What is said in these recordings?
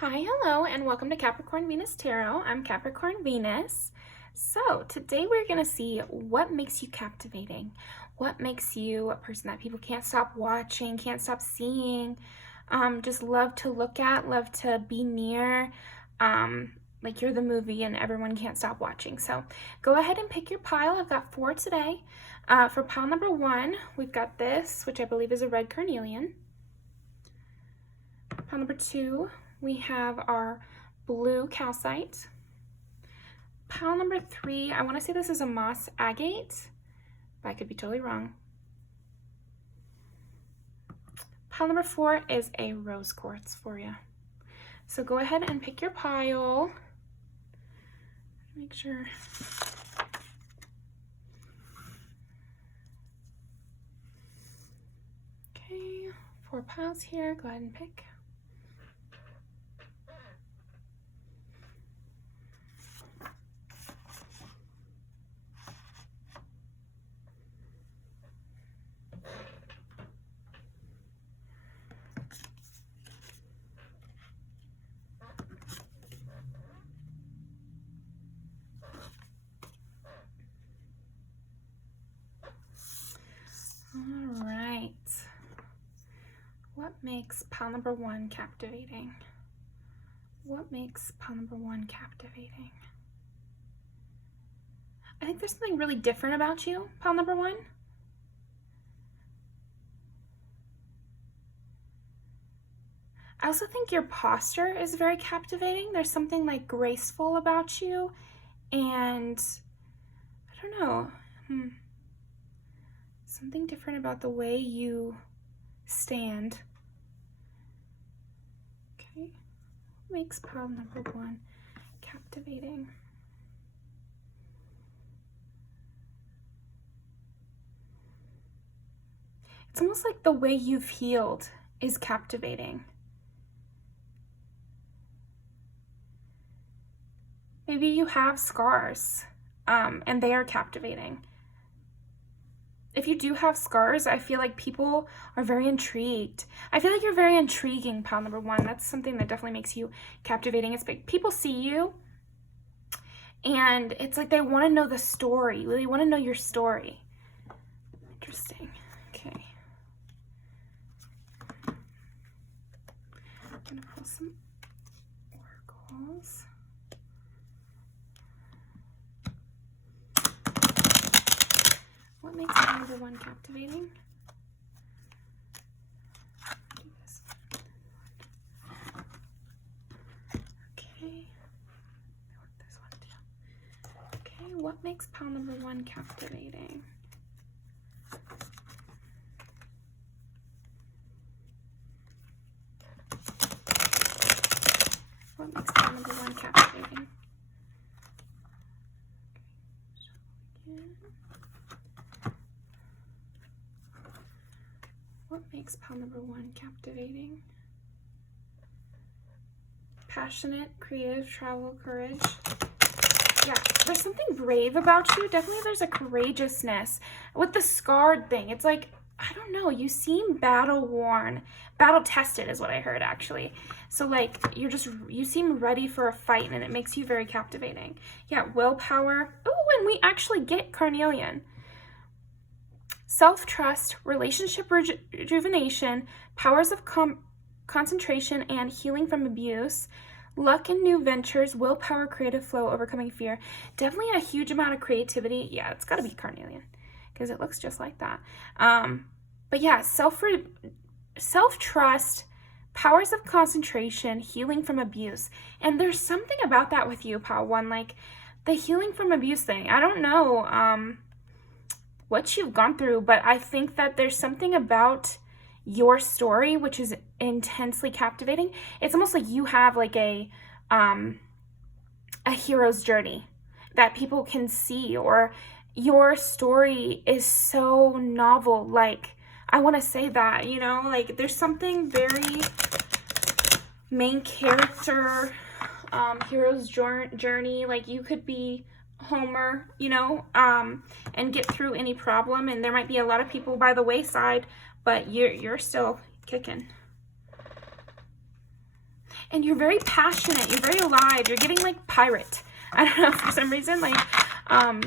Hi, hello, and welcome to Capricorn Venus Tarot. I'm Capricorn Venus. So today we're going to see what makes you captivating. What makes you a person that people can't stop watching, can't stop seeing, just love to look at, love to be near, like you're the movie and everyone can't stop watching. So go ahead and pick your pile. I've got 4 today. For pile number 1, we've got this, which I believe is a red carnelian. Pile number 2, we have our blue calcite. Pile number 3, I want to say this is a moss agate, but I could be totally wrong. Pile number 4 is a rose quartz for you. So go ahead and pick your pile. Make sure. Okay, 4 piles here. Go ahead and pick. All right. What makes pile number 1 captivating? What makes pile number 1 captivating? I think there's something really different about you, pile number 1. I also think your posture is very captivating. There's something like graceful about you, and I don't know, something different about the way you stand. Okay, what makes pile number 1 captivating? It's almost like the way you've healed is captivating. Maybe you have scars, and they are captivating. If you do have scars, I feel like people are very intrigued. I feel like you're very intriguing, pile number 1. That's something that definitely makes you captivating. It's like people see you, and it's like they want to know the story. They want to know your story. Interesting. Okay. I'm going to pull some oracles. What makes pile number 1 captivating? Okay. I want this one too. Okay, what makes pile number 1 captivating? What makes pile number 1 captivating? Okay, what makes pile number 1 captivating? Passionate, creative, travel, courage. Yeah, there's something brave about you. Definitely there's a courageousness. With the scarred thing, it's like, I don't know, you seem battle-worn. Battle-tested is what I heard, actually. So, like, you seem ready for a fight, and it makes you very captivating. Yeah, willpower. Oh, and we actually get carnelian. Self-trust, relationship rejuvenation, powers of concentration and healing from abuse, luck and new ventures, willpower, creative flow, overcoming fear. Definitely a huge amount of creativity. Yeah, it's got to be carnelian because it looks just like that. But yeah, self-trust, powers of concentration, healing from abuse. And there's something about that with you, pile 1, like the healing from abuse thing. I don't know what you've gone through, but I think that there's something about your story which is intensely captivating. It's almost like you have like a hero's journey that people can see, or your story is so novel. Like, I want to say that, you know, like there's something very main character, hero's journey. Like you could be Homer, you know, and get through any problem, and there might be a lot of people by the wayside, but you're still kicking. And you're very passionate. You're very alive. You're giving like pirate. I don't know, for some reason, like,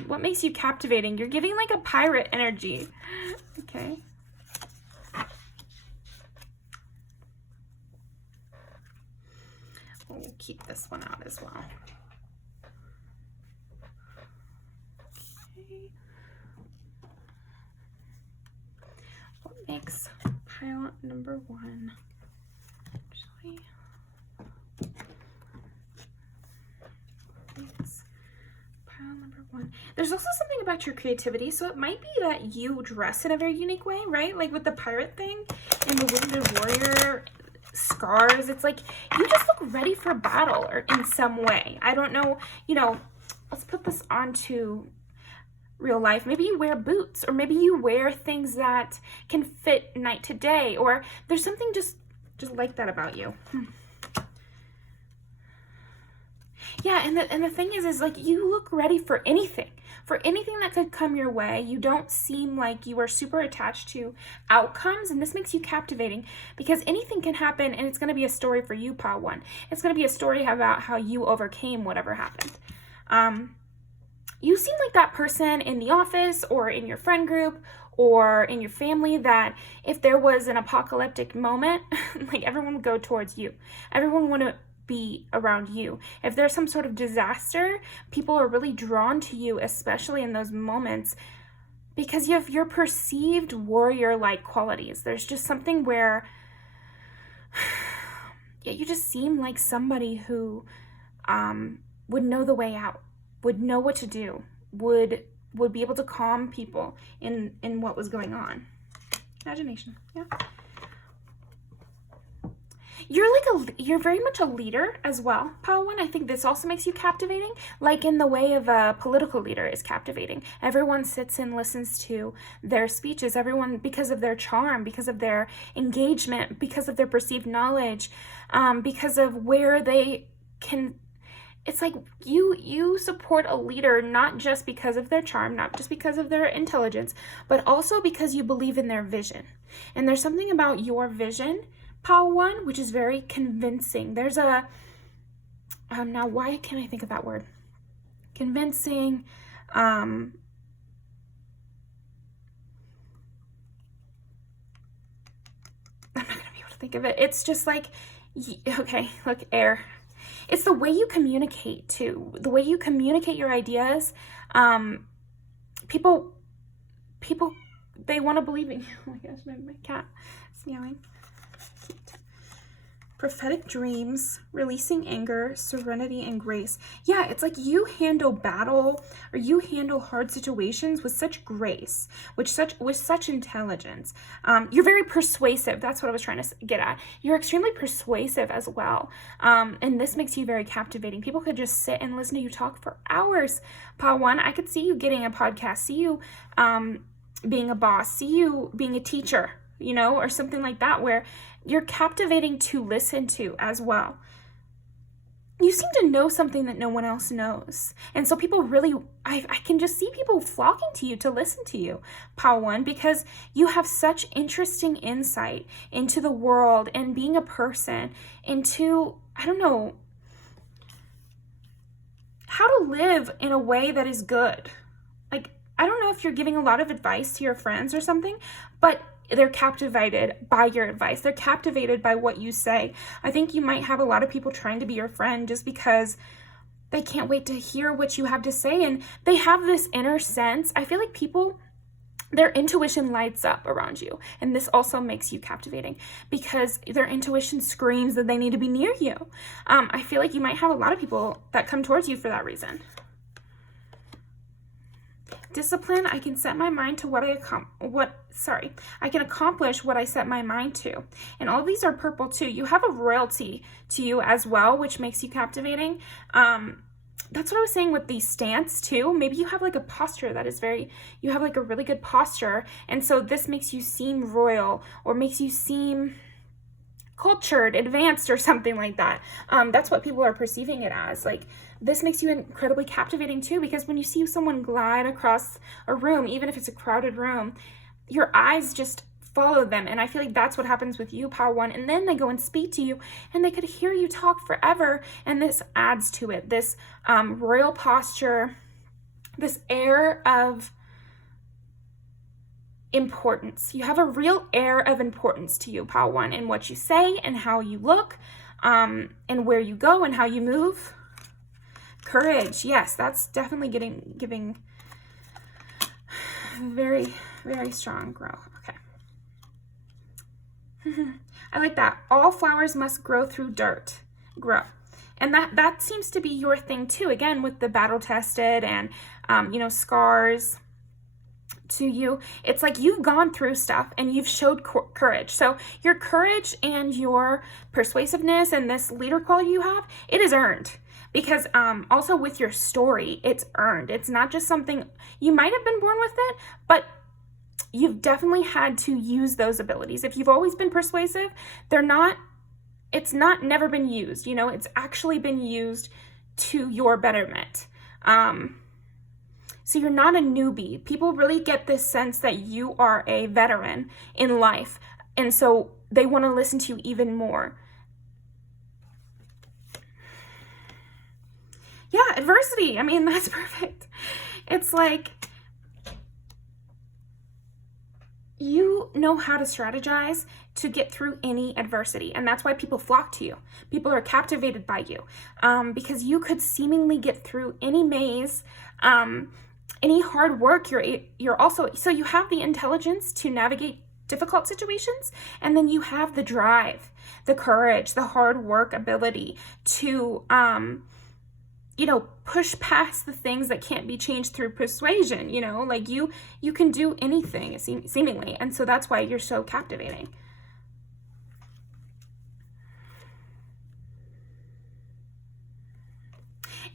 what makes you captivating? You're giving like a pirate energy. Okay. We'll keep this one out as well. Okay. What makes pile number one? Actually, pile number one. There's also something about your creativity. So it might be that you dress in a very unique way, right? Like with the pirate thing and the wounded warrior scars. It's like you just look ready for battle or in some way. I don't know, you know, let's put this onto real life. Maybe you wear boots, or maybe you wear things that can fit night to day, or there's something just like that about you. Yeah, and the thing is like you look ready for anything that could come your way. You don't seem like you are super attached to outcomes, and this makes you captivating because anything can happen, and it's going to be a story for you, Pile 1. It's going to be a story about how you overcame whatever happened. You seem like that person in the office or in your friend group or in your family that if there was an apocalyptic moment, like everyone would go towards you. Everyone would be around you. If there's some sort of disaster, people are really drawn to you, especially in those moments, because you have your perceived warrior-like qualities. There's just something where yeah, you just seem like somebody who would know the way out, would know what to do, would be able to calm people in what was going on. Imagination, yeah. You're very much a leader as well, Pile 1. I think this also makes you captivating, like in the way of a political leader is captivating. Everyone sits and listens to their speeches. Everyone, because of their charm, because of their engagement, because of their perceived knowledge, because of where they can. It's like you support a leader not just because of their charm, not just because of their intelligence, but also because you believe in their vision. And there's something about your vision, Pile 1, which is very convincing. There's a, now why can't I think of that word? Convincing, I'm not going to be able to think of it. It's just like, okay, look, air. It's the way you communicate too, the way you communicate your ideas. People, they want to believe in you. Oh my gosh, my cat is meowing. Prophetic dreams, releasing anger, serenity, and grace. Yeah, it's like you handle battle or you handle hard situations with such grace, with such intelligence. You're very persuasive. That's what I was trying to get at. You're extremely persuasive as well. And this makes you very captivating. People could just sit and listen to you talk for hours. Pile 1, I could see you getting a podcast, see you being a boss, see you being a teacher, you know, or something like that, where you're captivating to listen to as well. You seem to know something that no one else knows. And so people really, I can just see people flocking to you to listen to you, Pile 1, because you have such interesting insight into the world and being a person, into, I don't know, how to live in a way that is good. Like, I don't know if you're giving a lot of advice to your friends or something, but they're captivated by your advice. They're captivated by what you say. I think you might have a lot of people trying to be your friend just because they can't wait to hear what you have to say. And they have this inner sense. I feel like people, their intuition lights up around you. And this also makes you captivating because their intuition screams that they need to be near you. I feel like you might have a lot of people that come towards you for that reason. Discipline, I can set my mind to I can accomplish what I set my mind to. And all of these are purple too. You have a royalty to you as well, which makes you captivating. That's what I was saying with the stance too. Maybe you have like a posture that is you have like a really good posture. And so this makes you seem royal or makes you seem cultured, advanced, or something like that. That's what people are perceiving it as. Like, this makes you incredibly captivating too, because when you see someone glide across a room, even if it's a crowded room, your eyes just follow them. And I feel like that's what happens with you, Power One. And then they go and speak to you, and they could hear you talk forever. And this adds to it, this royal posture, this air of importance. You have a real air of importance to you, Power One, in what you say and how you look, and where you go and how you move. Courage, yes, that's definitely giving very, very strong growth. Okay. I like that. All flowers must grow through dirt. Grow. And that seems to be your thing too, again, with the battle tested and, scars to you. It's like you've gone through stuff and you've showed courage. So your courage and your persuasiveness and this leader quality you have, it is earned. Because also with your story, it's earned. It's not just something, you might have been born with it, but you've definitely had to use those abilities. If you've always been persuasive, it's not never been used, it's actually been used to your betterment. So you're not a newbie. People really get this sense that you are a veteran in life. And so they want to listen to you even more. Yeah, adversity. I mean, that's perfect. It's like you know how to strategize to get through any adversity. And that's why people flock to you. People are captivated by you because you could seemingly get through any maze, any hard work. You're also, so you have the intelligence to navigate difficult situations, and then you have the drive, the courage, the hard work ability to push past the things that can't be changed through persuasion, like you can do anything seemingly. And so that's why you're so captivating.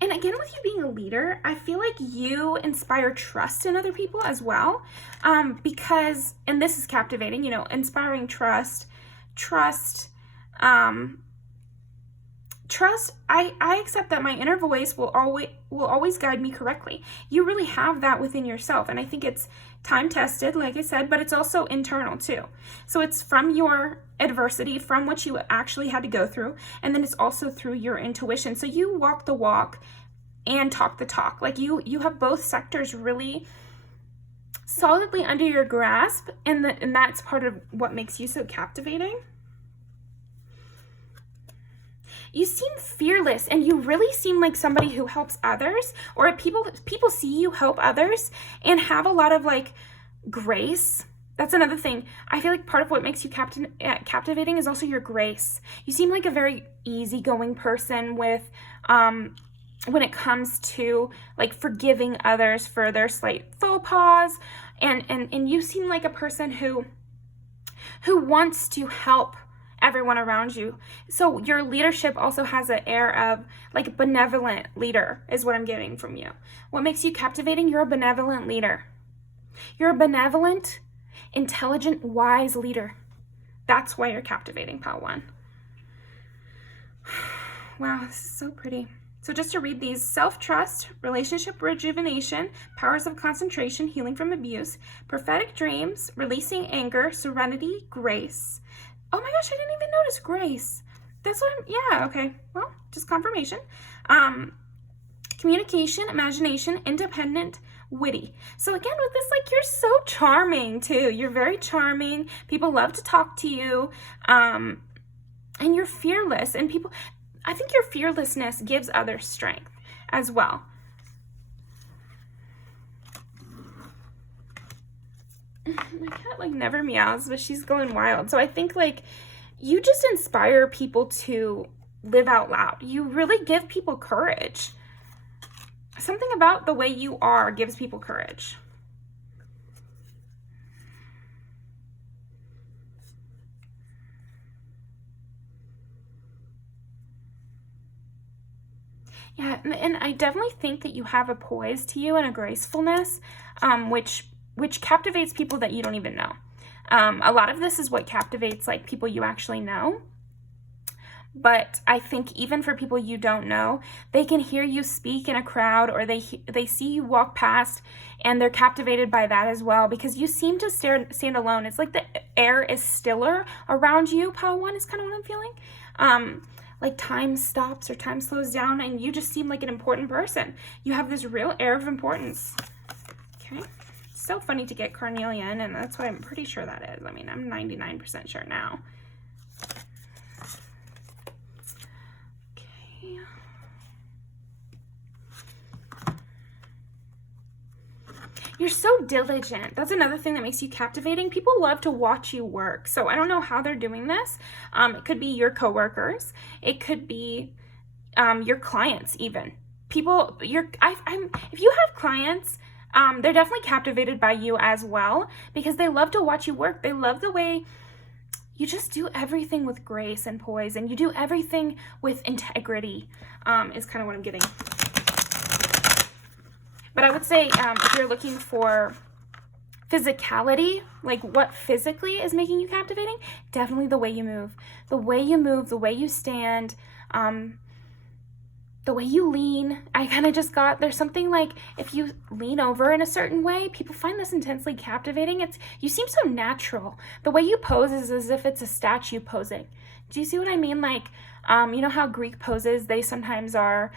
And again, with you being a leader, I feel like you inspire trust in other people as well. Because, and this is captivating, inspiring trust, I accept that my inner voice will always guide me correctly. You really have that within yourself. And I think it's time tested, like I said, but it's also internal too. So it's from your adversity, from what you actually had to go through. And then it's also through your intuition. So you walk the walk and talk the talk. Like you have both sectors really solidly under your grasp. And that's part of what makes you so captivating. You seem fearless, and you really seem like somebody who helps others, or people see you help others and have a lot of like grace. That's another thing. I feel like part of what makes you captivating is also your grace. You seem like a very easygoing person with when it comes to like forgiving others for their slight faux pas, and you seem like a person who wants to help everyone around you. So your leadership also has an air of like a benevolent leader is what I'm getting from you. What makes you captivating? You're a benevolent leader. You're a benevolent, intelligent, wise leader. That's why you're captivating, Power One. Wow, this is so pretty. So just to read these: self-trust, relationship rejuvenation, powers of concentration, healing from abuse, prophetic dreams, releasing anger, serenity, grace. Oh my gosh, I didn't even notice grace. That's what okay. Well, just confirmation. Communication, imagination, independent, witty. So again, with this, like, you're so charming too. You're very charming. People love to talk to you. And you're fearless. And I think your fearlessness gives others strength as well. My cat like never meows, but she's going wild. So I think like you just inspire people to live out loud. You really give people courage. Something about the way you are gives people courage. Yeah, and I definitely think that you have a poise to you and a gracefulness, which captivates people that you don't even know. A lot of this is what captivates like people you actually know. But I think even for people you don't know, they can hear you speak in a crowd, or they see you walk past and they're captivated by that as well, because you seem to stand alone. It's like the air is stiller around you. Pile 1 is kind of what I'm feeling. Like time stops or time slows down, and you just seem like an important person. You have this real air of importance. Okay. So funny to get carnelian, and that's what I'm pretty sure that is. I mean, I'm 99% sure now. Okay. You're so diligent. That's another thing that makes you captivating. People love to watch you work. So I don't know how they're doing this. It could be your coworkers. It could be your clients even. People, if you have clients, they're definitely captivated by you as well, because they love to watch you work. They love the way you just do everything with grace and poise, and you do everything with integrity, is kind of what I'm getting. But I would say if you're looking for physicality, like what physically is making you captivating, definitely the way you move. The way you move, the way you stand, the way you lean. I kind of just got, there's something like if you lean over in a certain way, people find this intensely captivating. You seem so natural. The way you pose is as if it's a statue posing. Do you see what I mean? Like, you know how Greek poses, they sometimes are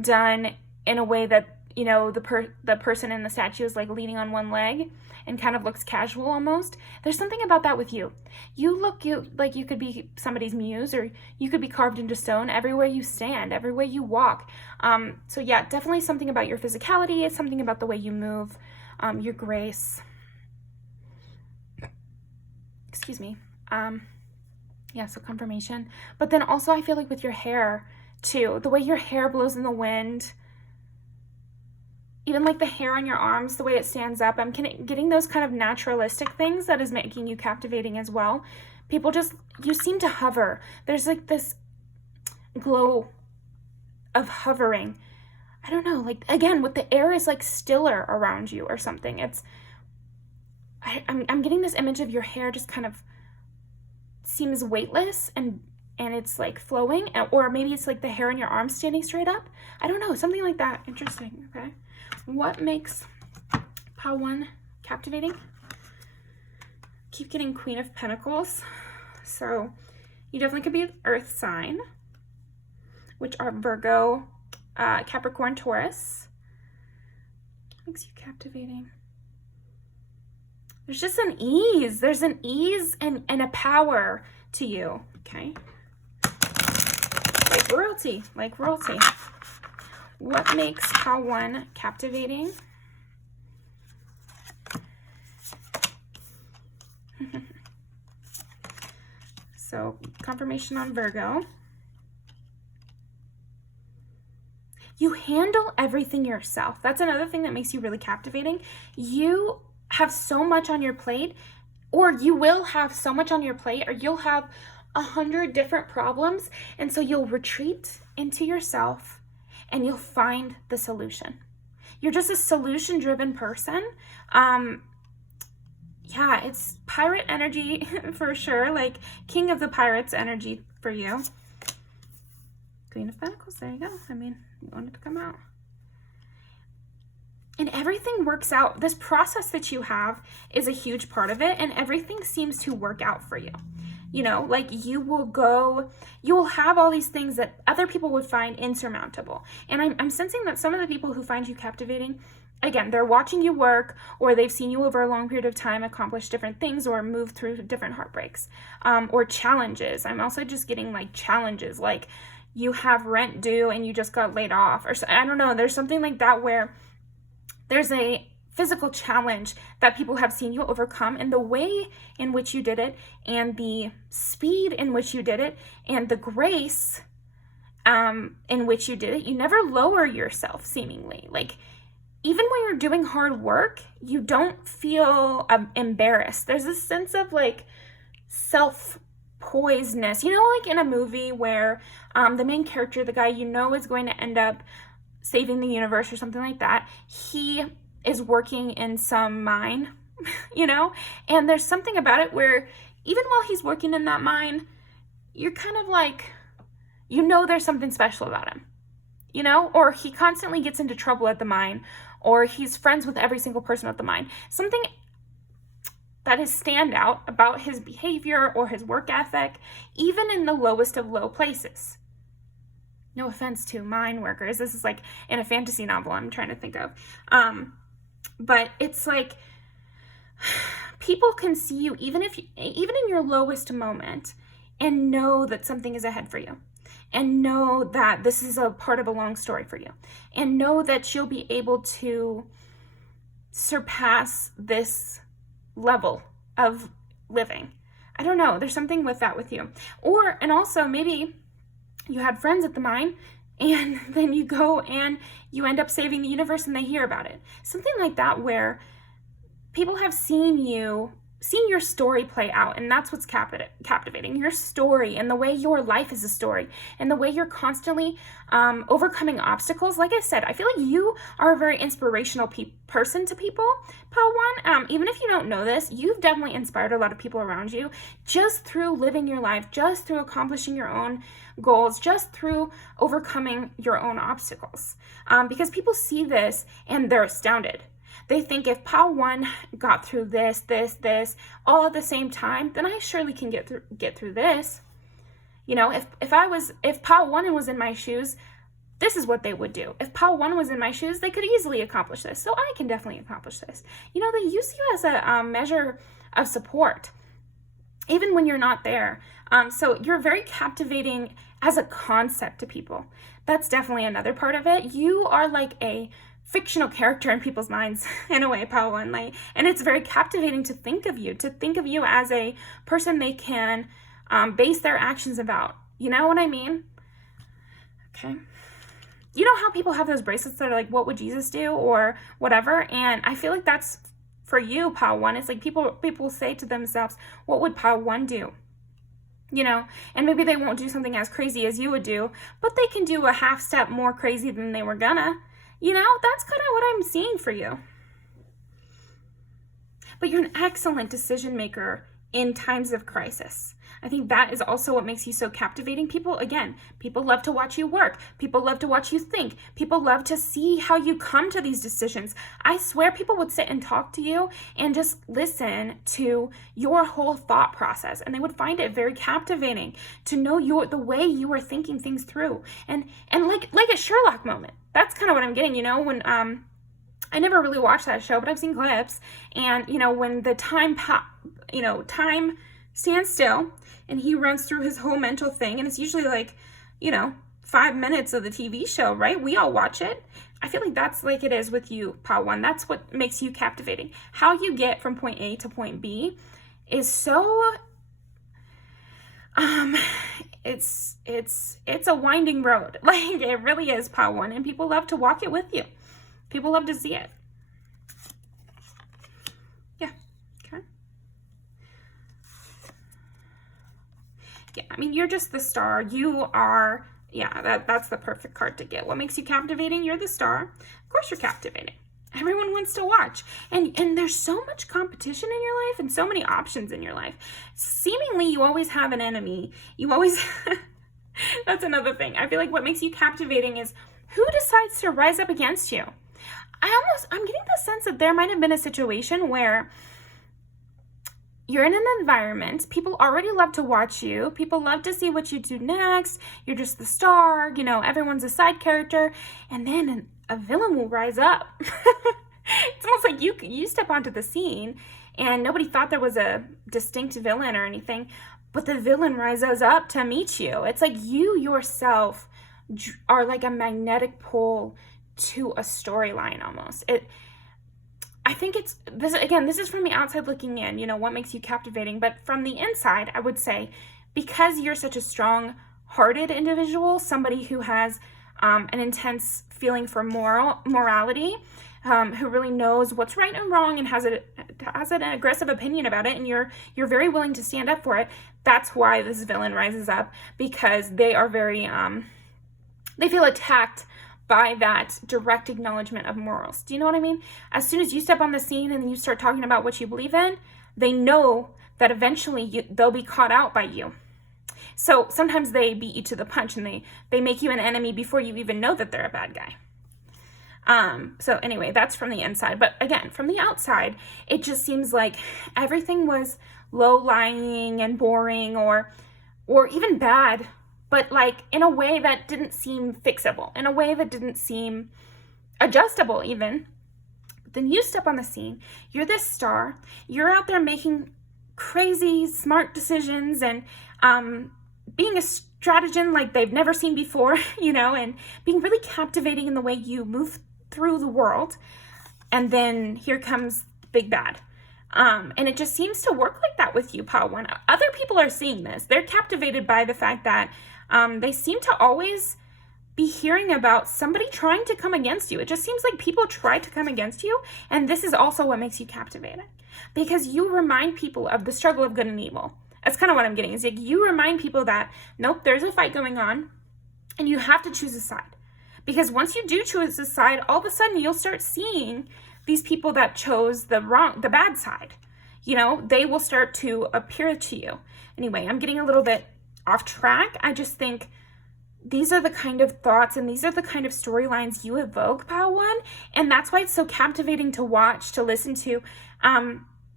done in a way that, you know, the person in the statue is like leaning on one leg and kind of looks casual almost. There's something about that with you. You look like you could be somebody's muse, or you could be carved into stone everywhere you stand, everywhere you walk. So yeah, definitely something about your physicality. It's something about the way you move, your grace. Excuse me. Yeah, so confirmation. But then also I feel like with your hair too, the way your hair blows in the wind, even like the hair on your arms, the way it stands up, I'm getting those kind of naturalistic things that is making you captivating as well. People just, you seem to hover. There's like this glow of hovering. I don't know, like again, with the air is like stiller around you or something. I'm getting this image of your hair just kind of seems weightless and it's like flowing, or maybe it's like the hair on your arm standing straight up. I don't know, something like that. Interesting. Okay. What makes pile 1 captivating? Keep getting Queen of Pentacles. So you definitely could be an earth sign, which are Virgo, Capricorn, Taurus. What makes you captivating? There's just an ease. There's an ease and a power to you. Okay. Like royalty, like royalty. What makes pile 1 captivating? So confirmation on Virgo. You handle everything yourself. That's another thing that makes you really captivating. You have so much on your plate, or you will have so much on your plate, or you'll have 100 different problems, and so you'll retreat into yourself and you'll find the solution. You're just a solution-driven person. Yeah, it's pirate energy for sure, like King of the Pirates energy for you. Queen of Pentacles, there you go. I mean, you want it to come out. And everything works out. This process that you have is a huge part of it, and everything seems to work out for you. You know, like you will have all these things that other people would find insurmountable. And I'm sensing that some of the people who find you captivating, again, they're watching you work, or they've seen you over a long period of time accomplish different things or move through different heartbreaks, or challenges. I'm also just getting like challenges, like you have rent due and you just got laid off, or I don't know, there's something like that where there's a physical challenge that people have seen you overcome, and the way in which you did it, and the speed in which you did it, and the grace in which you did it. You never lower yourself, seemingly. Like, even when you're doing hard work, you don't feel embarrassed. There's this sense of like self-poisedness, you know, like in a movie where the main character, the guy you know is going to end up saving the universe or something like that, he is working in some mine, you know, and there's something about it where even while he's working in that mine, you're kind of like you know there's something special about him, you know, or he constantly gets into trouble at the mine, or he's friends with every single person at the mine. Something that is standout about his behavior or his work ethic, even in the lowest of low places. No offense to mine workers. This is like in a fantasy novel I'm trying to think of. But it's like people can see you even in your lowest moment and know that something is ahead for you, and know that this is a part of a long story for you, and know that you'll be able to surpass this level of living. I don't know. There's something with that with you. And also maybe you had friends at the mine, and then you go and you end up saving the universe and they hear about it. Something like that, where people have seen your story play out, and that's what's captivating. Your story, and the way your life is a story, and the way you're constantly overcoming obstacles. Like I said, I feel like you are a very inspirational person to people, Pile 1. Even if you don't know this, you've definitely inspired a lot of people around you just through living your life, just through accomplishing your own goals, just through overcoming your own obstacles. Because people see this and they're astounded. They think if Pile 1 got through this, all at the same time, then I surely can get through this. You know, if Pile 1 was in my shoes, this is what they would do. If Pile 1 was in my shoes, they could easily accomplish this. So I can definitely accomplish this. You know, they use you as a measure of support, even when you're not there. So you're very captivating as a concept to people. That's definitely another part of it. You are like a fictional character in people's minds in a way, Pile 1. And it's very captivating to think of you as a person they can base their actions about. You know what I mean? Okay. You know how people have those bracelets that are like, what would Jesus do, or whatever? And I feel like that's for you, Pile 1. It's like people say to themselves, what would Pile 1 do? You know, and maybe they won't do something as crazy as you would do, but they can do a half step more crazy than they were gonna. You know, that's kind of what I'm seeing for you. But you're an excellent decision maker in times of crisis. I think that is also what makes you so captivating. People love to watch you work. People love to watch you think. People love to see how you come to these decisions. I swear people would sit and talk to you and just listen to your whole thought process, and they would find it very captivating to know the way you were thinking things through. And like a Sherlock moment. That's kind of what I'm getting, you know, when I never really watched that show, but I've seen clips, and you know, when the time stands still and he runs through his whole mental thing, and it's usually like, you know, 5 minutes of the TV show, right? We all watch it. I feel like that's like it is with you, Pile 1. That's what makes you captivating. How you get from point A to point B is so it's a winding road. Like, it really is, Pile 1, and people love to walk it with you. People love to see it. Yeah. Okay. Yeah, I mean, you're just the star. You are, that's the perfect card to get. What makes you captivating? You're the star. Of course you're captivating. Everyone wants to watch. And there's so much competition in your life and so many options in your life. Seemingly, you always have an enemy. You always... That's another thing. I feel like what makes you captivating is who decides to rise up against you. I'm getting the sense that there might have been a situation where you're in an environment, people already love to watch you, people love to see what you do next, you're just the star, you know, everyone's a side character, and then a villain will rise up. It's almost like you step onto the scene and nobody thought there was a distinct villain or anything, but the villain rises up to meet you. It's like you yourself are like a magnetic pull to a storyline almost. I think it's this, again, this is from the outside looking in, you know, what makes you captivating, but from the inside, I would say, because you're such a strong-hearted individual, somebody who has an intense feeling for morality, who really knows what's right and wrong and has an aggressive opinion about it, and you're very willing to stand up for it. That's why this villain rises up, because they are very they feel attacked by that direct acknowledgement of morals. Do you know what I mean? As soon as you step on the scene and you start talking about what you believe in, they know that eventually they'll be caught out by you. So sometimes they beat you to the punch and they make you an enemy before you even know that they're a bad guy. So anyway, that's from the inside. But again, from the outside, it just seems like everything was low-lying and boring or even bad, but like in a way that didn't seem fixable, in a way that didn't seem adjustable even. Then you step on the scene, you're this star, you're out there making crazy smart decisions and being a strategist like they've never seen before, you know, and being really captivating in the way you move through the world. And then here comes Big Bad. And it just seems to work like that with you, Pile 1. Other people are seeing this. They're captivated by the fact that they seem to always be hearing about somebody trying to come against you. It just seems like people try to come against you, and this is also what makes you captivating, because you remind people of the struggle of good and evil. That's kind of what I'm getting, is like you remind people that, nope, there's a fight going on, and you have to choose a side. Because once you do choose a side, all of a sudden you'll start seeing these people that chose the bad side. You know, they will start to appear to you. Anyway, I'm getting a little bit off track. I just think these are the kind of thoughts and these are the kind of storylines you evoke, Pile 1. And that's why it's so captivating to watch, to listen to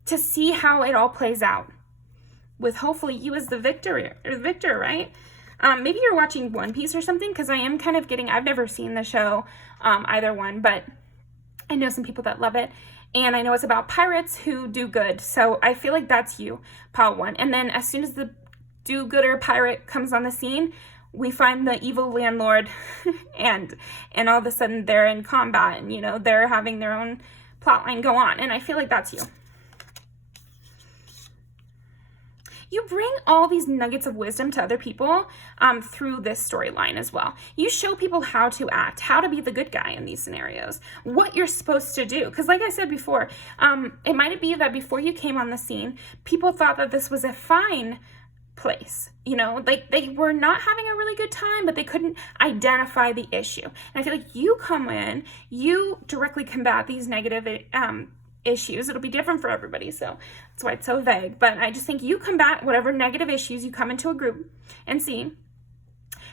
see how it all plays out. With hopefully you as the victor, right? Maybe you're watching One Piece or something, because I am kind of getting, I've never seen the show, either one, but I know some people that love it. And I know it's about pirates who do good. So I feel like that's you, Pile 1. And then as soon as the do-gooder pirate comes on the scene, we find the evil landlord and all of a sudden they're in combat and, you know, they're having their own plotline go on. And I feel like that's you. You bring all these nuggets of wisdom to other people through this storyline as well. You show people how to act, how to be the good guy in these scenarios, what you're supposed to do. Because like I said before, it might be that before you came on the scene, people thought that this was a fine place. You know, like they were not having a really good time, but they couldn't identify the issue. And I feel like you come in, you directly combat these negative issues. It'll be different for everybody, so that's why it's so vague. But I just think you combat whatever negative issues you come into a group and see,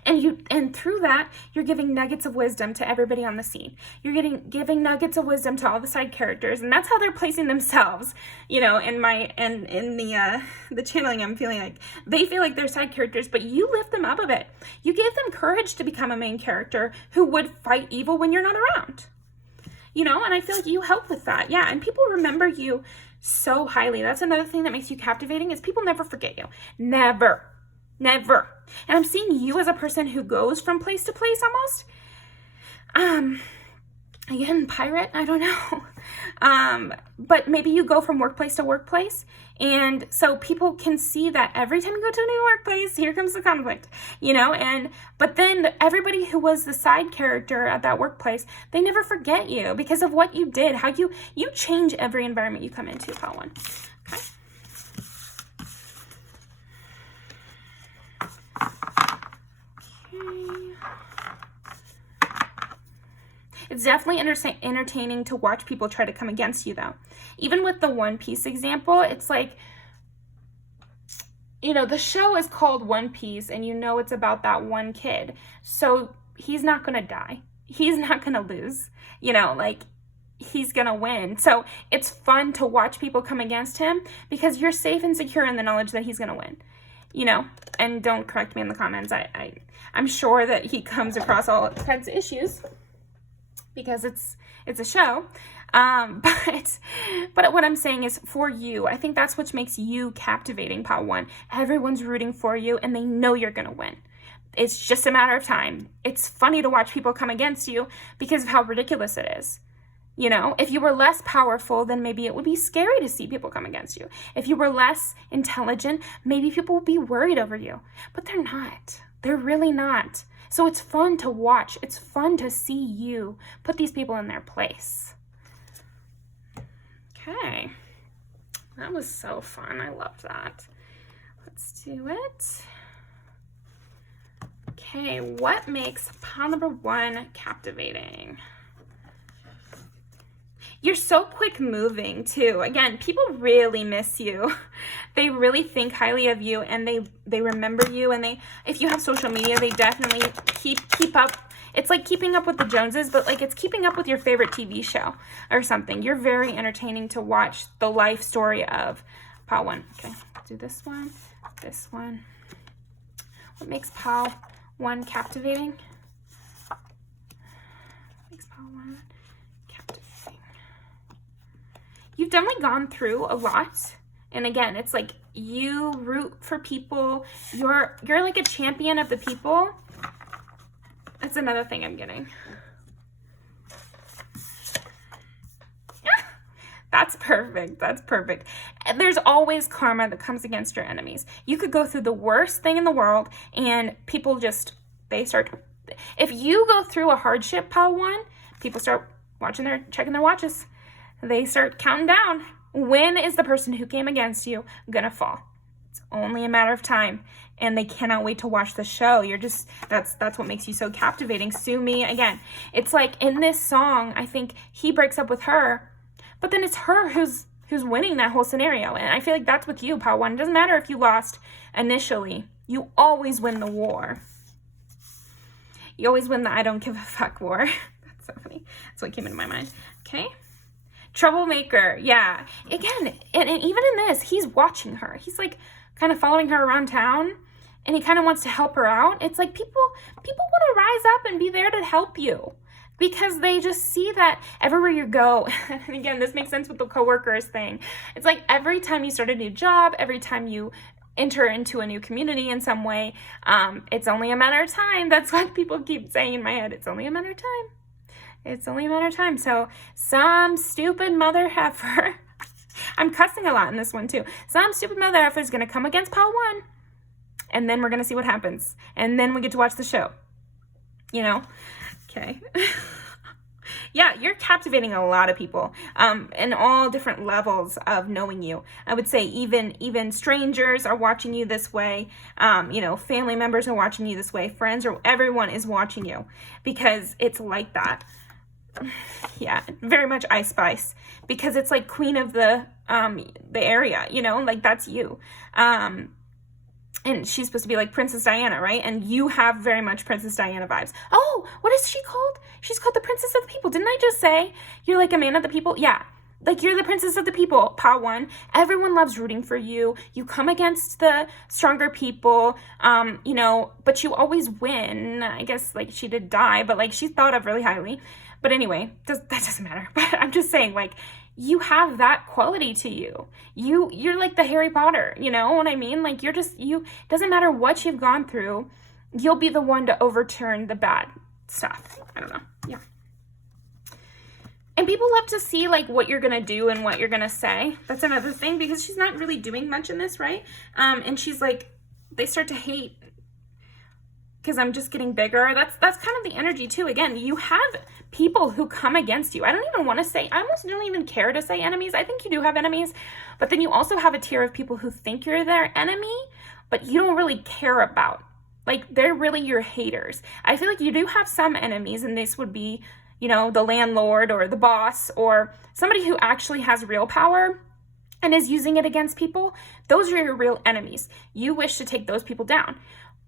and through that you're giving nuggets of wisdom to everybody on the scene. You're giving nuggets of wisdom to all the side characters, and that's how they're placing themselves. You know, in the channeling, I'm feeling like they feel like they're side characters, but you lift them up a bit. You give them courage to become a main character who would fight evil when you're not around. You know, and I feel like you help with that. Yeah, and people remember you so highly. That's another thing that makes you captivating, is people never forget you. Never. Never. And I'm seeing you as a person who goes from place to place almost. Again, pirate, I don't know. But maybe you go from workplace to workplace. And so people can see that every time you go to a new workplace, here comes the conflict, you know, but then everybody who was the side character at that workplace, they never forget you because of what you did, how you change every environment you come into, Pile 1. Okay. It's definitely entertaining to watch people try to come against you, though. Even with the One Piece example, it's like, you know, the show is called One Piece, and you know it's about that one kid. So he's not going to die. He's not going to lose. You know, like, he's going to win. So it's fun to watch people come against him because you're safe and secure in the knowledge that he's going to win. You know, and don't correct me in the comments. I'm sure that he comes across all kinds of issues, because it's a show, but what I'm saying is, for you, I think that's what makes you captivating, Pile 1. Everyone's rooting for you, and they know you're gonna win. It's just a matter of time. It's funny to watch people come against you because of how ridiculous it is. You know, if you were less powerful, then maybe it would be scary to see people come against you. If you were less intelligent, maybe people would be worried over you, but they're not. They're really not. So it's fun to watch. It's fun to see you put these people in their place. Okay. That was so fun. I loved that. Let's do it. Okay, what makes pile number 1 captivating? You're so quick moving too. Again, people really miss you. They really think highly of you, and they remember you, and if you have social media, they definitely keep up. It's like keeping up with the Joneses, but like it's keeping up with your favorite TV show or something. You're very entertaining to watch the life story of Pile 1. Okay, do this one, this one. What makes Pile 1 captivating? What makes Pile 1 captivating? You've definitely gone through a lot. And again, it's like you root for people. You're like a champion of the people. That's another thing I'm getting. That's perfect. That's perfect. There's always karma that comes against your enemies. You could go through the worst thing in the world and people just, if you go through a hardship, Pile 1, people start checking their watches. They start counting down. When is the person who came against you gonna fall? It's only a matter of time, and they cannot wait to watch the show. That's what makes you so captivating. Sue Me, again, it's like in this song, I think he breaks up with her, but then it's her who's winning that whole scenario. And I feel like that's with you, Pile 1. It doesn't matter if you lost initially. You always win the war. You always win the I don't give a fuck war. That's so funny. That's what came into my mind. Okay. Troublemaker, yeah. Again, and even in this, he's watching her. He's like kind of following her around town, and he kind of wants to help her out. It's like people want to rise up and be there to help you because they just see that everywhere you go. And again, this makes sense with the coworkers thing. It's like every time you start a new job, every time you enter into a new community in some way, it's only a matter of time. That's what people keep saying in my head. It's only a matter of time. It's only a matter of time. So some stupid mother heifer, I'm cussing a lot in this one too. Some stupid mother heifer is going to come against Pile 1, and then we're going to see what happens. And then we get to watch the show. You know? Okay. Yeah, you're captivating a lot of people in all different levels of knowing you. I would say even strangers are watching you this way. Family members are watching you this way. Friends, or everyone is watching you because it's like that. Yeah, very much Ice Spice, because it's like queen of the area, like that's you. And she's supposed to be like Princess Diana, right? And you have very much Princess Diana vibes. Oh, what is she called? She's called the Princess of the People. Didn't I just say you're like a man of the people? Yeah, like you're the Princess of the People, Pile 1. Everyone loves rooting for you. You come against the stronger people, but you always win. I guess like she did die, but like she's thought of really highly. But anyway, that doesn't matter. But I'm just saying, like, you have that quality to you. You're like the Harry Potter, you know what I mean? Like doesn't matter what you've gone through, you'll be the one to overturn the bad stuff. I don't know. Yeah. And people love to see like what you're going to do and what you're going to say. That's another thing, because she's not really doing much in this, right? And she's like, they start to hate because I'm just getting bigger. That's kind of the energy too. Again, you have people who come against you. I almost don't even care to say enemies. I think you do have enemies, but then you also have a tier of people who think you're their enemy, but you don't really care about. Like, they're really your haters. I feel like you do have some enemies, and this would be, the landlord or the boss or somebody who actually has real power and is using it against people. Those are your real enemies. You wish to take those people down.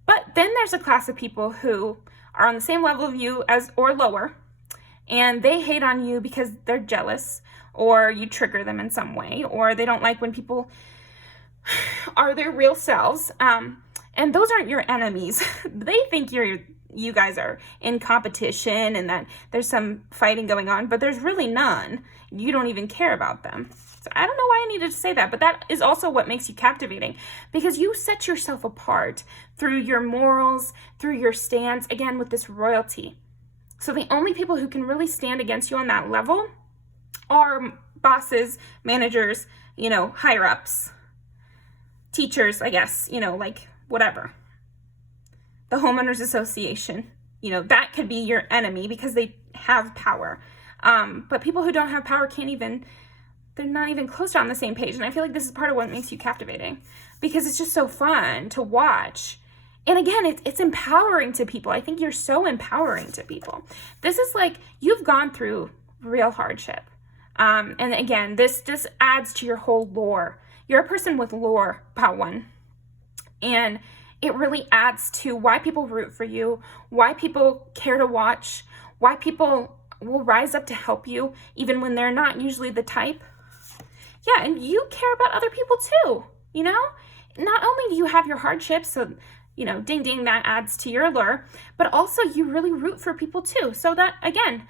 But then there's a class of people who are on the same level of you or lower, and they hate on you because they're jealous, or you trigger them in some way, or they don't like when people are their real selves. And those aren't your enemies. They think you guys are in competition and that there's some fighting going on, but there's really none. You don't even care about them. So I don't know why I needed to say that, but that is also what makes you captivating, because you set yourself apart through your morals, through your stance, again, with this royalty. So the only people who can really stand against you on that level are bosses, managers, higher ups, teachers, I guess, like whatever. The homeowners association, that could be your enemy because they have power. But people who don't have power they're not even close to on the same page. And I feel like this is part of what makes you captivating, because it's just so fun to watch. And again, it's empowering to people. I think you're so empowering to people. This is like, you've gone through real hardship. And again, this just adds to your whole lore. You're a person with lore, pile 1. And it really adds to why people root for you, why people care to watch, why people will rise up to help you, even when they're not usually the type. Yeah, and you care about other people too, you know? Not only do you have your hardships, so, you know, ding, ding, that adds to your allure, but also you really root for people too. So that, again,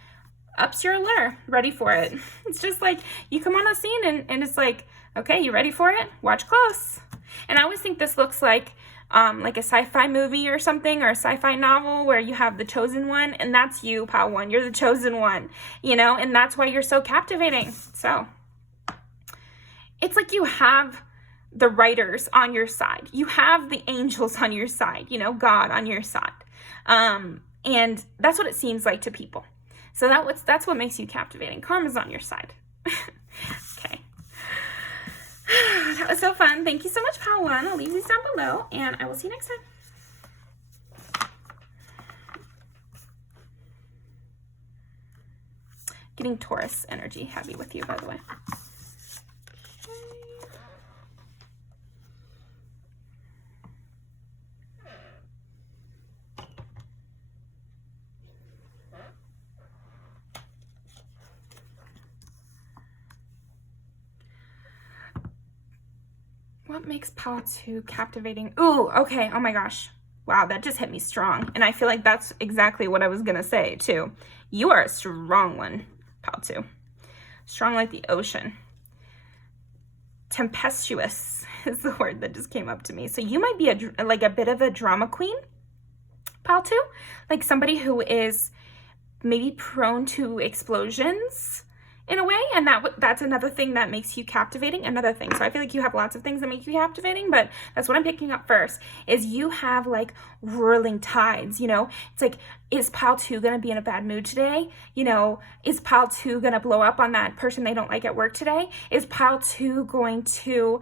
ups your allure. Ready for it. It's just like you come on a scene and it's like, okay, you ready for it? Watch close. And I always think this looks like a sci-fi movie or something, or a sci-fi novel where you have the chosen one, and that's you, pile 1. You're the chosen one, you know, and that's why you're so captivating. So it's like you have the writers on your side. You have the angels on your side, you know, God on your side. And that's what it seems like to people. So that's what makes you captivating. Karma's on your side. Okay. That was so fun. Thank you so much, pile 1. I'll leave these down below, and I will see you next time. Getting Taurus energy heavy with you, by the way. What makes pile 2 captivating? Ooh, okay. Oh my gosh. Wow, that just hit me strong. And I feel like that's exactly what I was going to say, too. You are a strong one, pile 2. Strong like the ocean. Tempestuous is the word that just came up to me. So you might be a bit of a drama queen, pile 2. Like somebody who is maybe prone to explosions in a way, and that's another thing that makes you captivating. Another thing. So I feel like you have lots of things that make you captivating, but that's what I'm picking up first, is you have like whirling tides, you know? It's like, is pile 2 gonna be in a bad mood today? You know, is pile 2 gonna blow up on that person they don't like at work today? Is pile 2 going to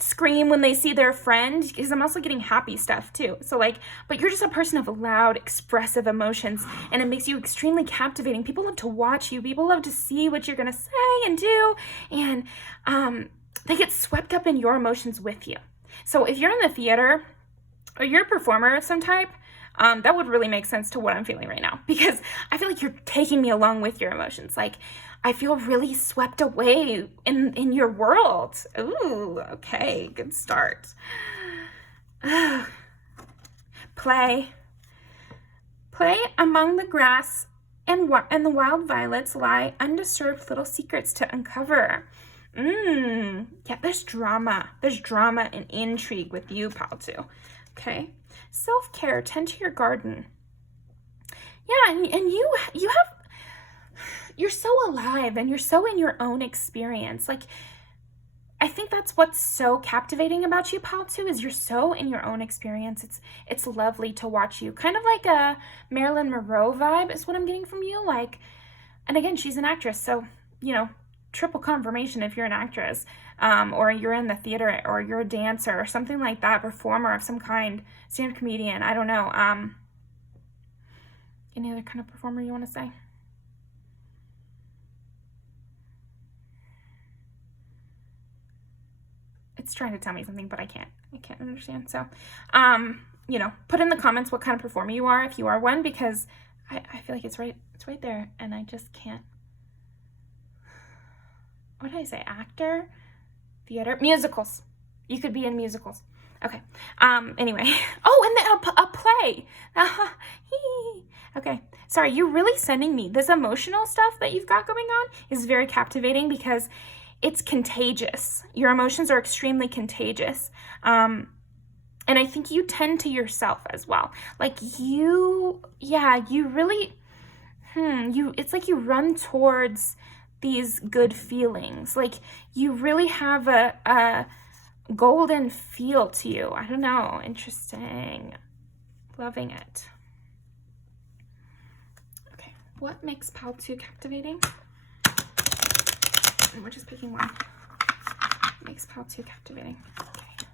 scream when they see their friend? Because I'm also getting happy stuff too. So like, but you're just a person of loud, expressive emotions, and it makes you extremely captivating. People love to watch you. People love to see what you're gonna say and do, and they get swept up in your emotions with you. So if you're in the theater or you're a performer of some type, that would really make sense to what I'm feeling right now, because I feel like you're taking me along with your emotions. Like, I feel really swept away in your world. Ooh, okay, good start. Play among the grass and the wild violets lie undisturbed little secrets to uncover. Yeah, there's drama. There's drama and intrigue with you, pile 2. Okay. Self-care, tend to your garden. Yeah, and you're so alive, and you're so in your own experience. Like, I think that's what's so captivating about you, pile 2, is you're so in your own experience. It's lovely to watch you. Kind of like a Marilyn Monroe vibe is what I'm getting from you. Like, and again, she's an actress, so, you know, triple confirmation if you're an actress, or you're in the theater, or you're a dancer, or something like that, performer of some kind, stand-up comedian, I don't know. Any other kind of performer you want to say? It's trying to tell me something, but I can't understand. So, you know, put in the comments what kind of performer you are, if you are one, because I feel like it's right there, and I just can't. What did I say? Actor, theater, musicals. You could be in musicals. Okay. Anyway. Oh, and then a play. Okay. Sorry, you're really sending me this emotional stuff that you've got going on is very captivating, because it's contagious. Your emotions are extremely contagious. And I think you tend to yourself as well. Like you really, it's like you run towards these good feelings. Like you really have a golden feel to you. I don't know. Interesting. Loving it. Okay. What makes pile 2 captivating? And we're just picking one. What makes pile 2 captivating? Okay.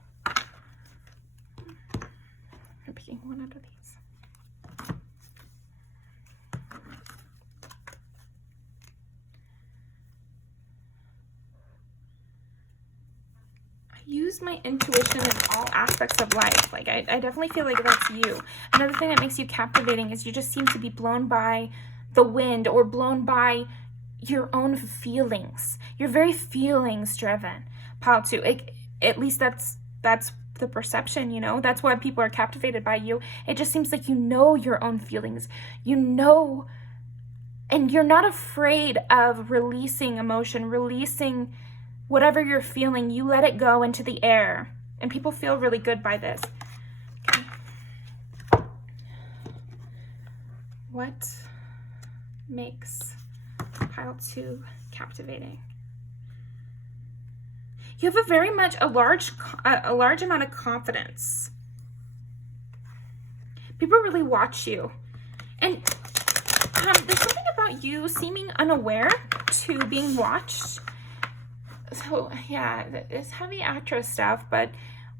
We're picking one out of these. use my intuition in all aspects of life. Like, I definitely feel like that's you. Another thing that makes you captivating is you just seem to be blown by the wind or blown by your own feelings. You're very feelings driven, pile 2. At least that's the perception, you know? That's why people are captivated by you. It just seems like you know your own feelings. You know, and you're not afraid of releasing emotion, releasing whatever you're feeling. You let it go into the air. And people feel really good by this. Okay. What makes pile 2 captivating? You have a large amount of confidence. People really watch you. And there's something about you seeming unaware to being watched. So yeah, it's heavy actress stuff, but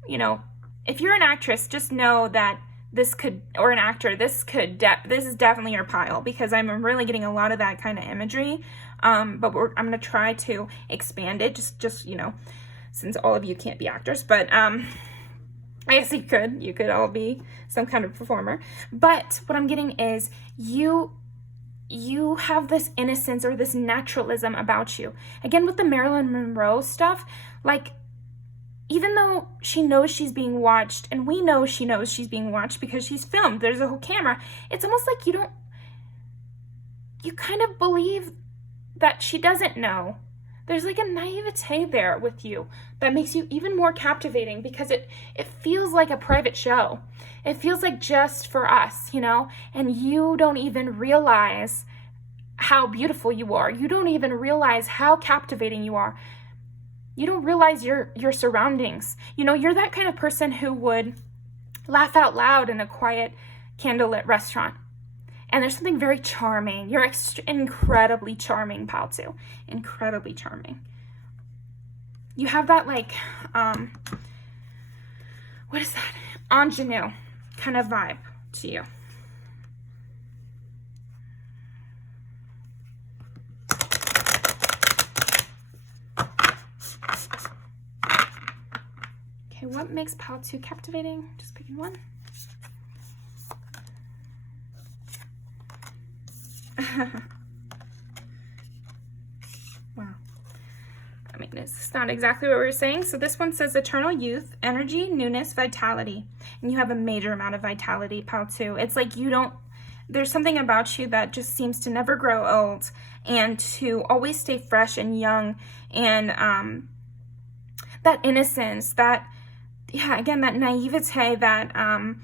you know, if you're an actress, just know that this could, or an actor, this is definitely your pile, because I'm really getting a lot of that kind of imagery. But I'm gonna try to expand it, just you know, since all of you can't be actors, but I guess you could all be some kind of performer. But what I'm getting is you have this innocence or this naturalism about you. Again, with the Marilyn Monroe stuff, like, even though she knows she's being watched, and we know she knows she's being watched because she's filmed, there's a whole camera, it's almost like you kind of believe that she doesn't know. There's like a naivete there with you that makes you even more captivating, because it feels like a private show. It feels like just for us, you know, and you don't even realize how beautiful you are. You don't even realize how captivating you are. You don't realize your surroundings. You know, you're that kind of person who would laugh out loud in a quiet, candlelit restaurant. And there's something very charming. You're incredibly charming, pal 2. Incredibly charming. You have that, like, what is that? Ingenue kind of vibe to you. Okay, what makes pal 2 captivating? Just picking one. Wow. I mean, it's not exactly what we were saying. So this one says eternal youth, energy, newness, vitality. And you have a major amount of vitality, pal 2. It's like there's something about you that just seems to never grow old and to always stay fresh and young, and that innocence, that, yeah, again, that naivete, that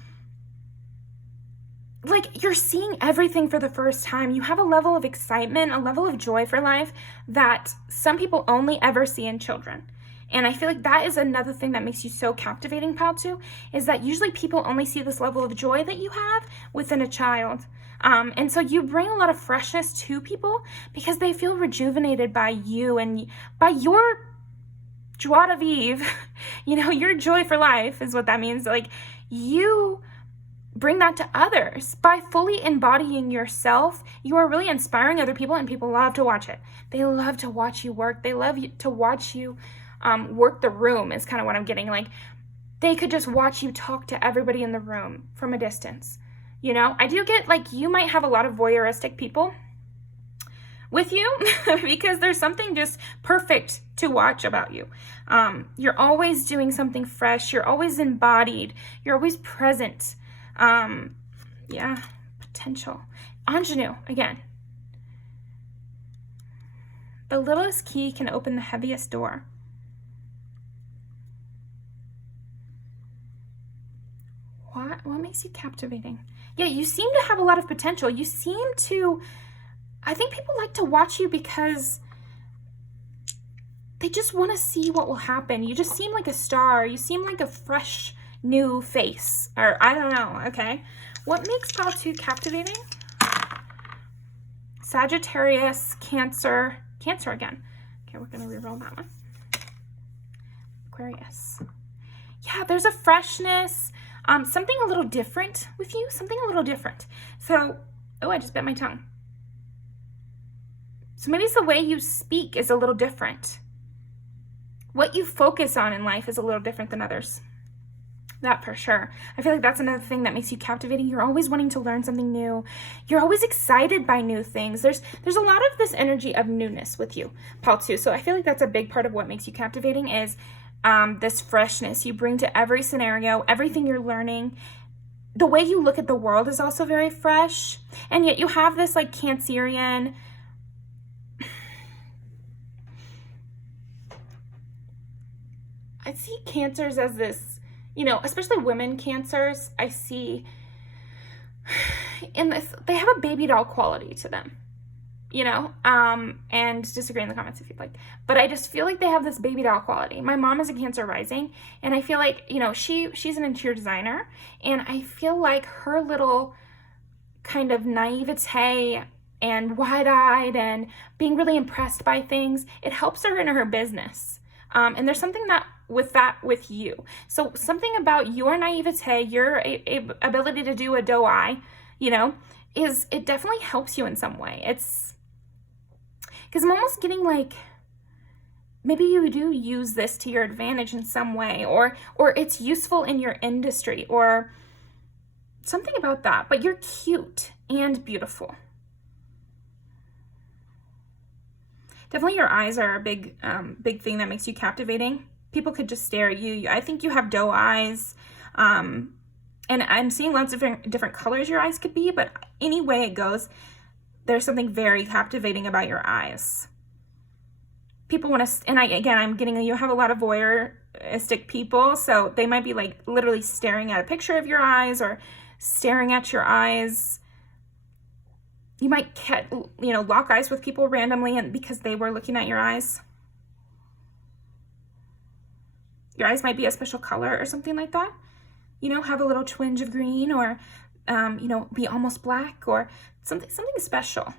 like, you're seeing everything for the first time. You have a level of excitement, a level of joy for life that some people only ever see in children. And I feel like that is another thing that makes you so captivating, pal 2, is that usually people only see this level of joy that you have within a child. And so you bring a lot of freshness to people because they feel rejuvenated by you and by your joie de vivre. You know, your joy for life is what that means. Like, you bring that to others by fully embodying yourself. You are really inspiring other people, and people love to watch it. They love to watch you work. They love to watch you work the room, is kind of what I'm getting. Like, they could just watch you talk to everybody in the room from a distance. You know, I do get, like, you might have a lot of voyeuristic people with you because there's something just perfect to watch about you. You're always doing something fresh. You're always embodied. You're always present. Yeah, potential. Ingenue, again. The littlest key can open the heaviest door. What makes you captivating? Yeah, you seem to have a lot of potential. You seem to, I think people like to watch you because they just want to see what will happen. You just seem like a star. You seem like a fresh new face, or I don't know. Okay, what makes pile 2 captivating? Sagittarius, Cancer again. Okay, we're gonna reroll that one. Aquarius. Yeah, there's a freshness, something a little different with you, something a little different. So, oh, I just bit my tongue. So maybe it's the way you speak is a little different. what you focus on in life is a little different than others. That for sure. I feel like that's another thing that makes you captivating. You're always wanting to learn something new. You're always excited by new things. There's a lot of this energy of newness with you, Paul, too. So I feel like that's a big part of what makes you captivating is this freshness you bring to every scenario, everything you're learning. The way you look at the world is also very fresh. And yet you have this like Cancerian, I see Cancers as this, you know, especially women Cancers, I see in this, they have a baby doll quality to them, you know, and disagree in the comments if you'd like, but I just feel like they have this baby doll quality. My mom is a Cancer rising, and I feel like, you know, she's an interior designer, and I feel like her little kind of naivete and wide-eyed and being really impressed by things, it helps her in her business. And there's something with you. So something about your naivete, your ability to do a doe eye, you know, it definitely helps you in some way. It's because I'm almost getting like, maybe you do use this to your advantage in some way, or it's useful in your industry or something about that, but you're cute and beautiful. Definitely your eyes are a big thing that makes you captivating. People could just stare at you. I think you have doe eyes. And I'm seeing lots of different colors your eyes could be, but any way it goes, there's something very captivating about your eyes. People want to, and I'm getting, you have a lot of voyeuristic people, so they might be like literally staring at a picture of your eyes or staring at your eyes. You might lock eyes with people randomly and because they were looking at your eyes. Your eyes might be a special color or something like that. You know, have a little twinge of green or, be almost black or something special.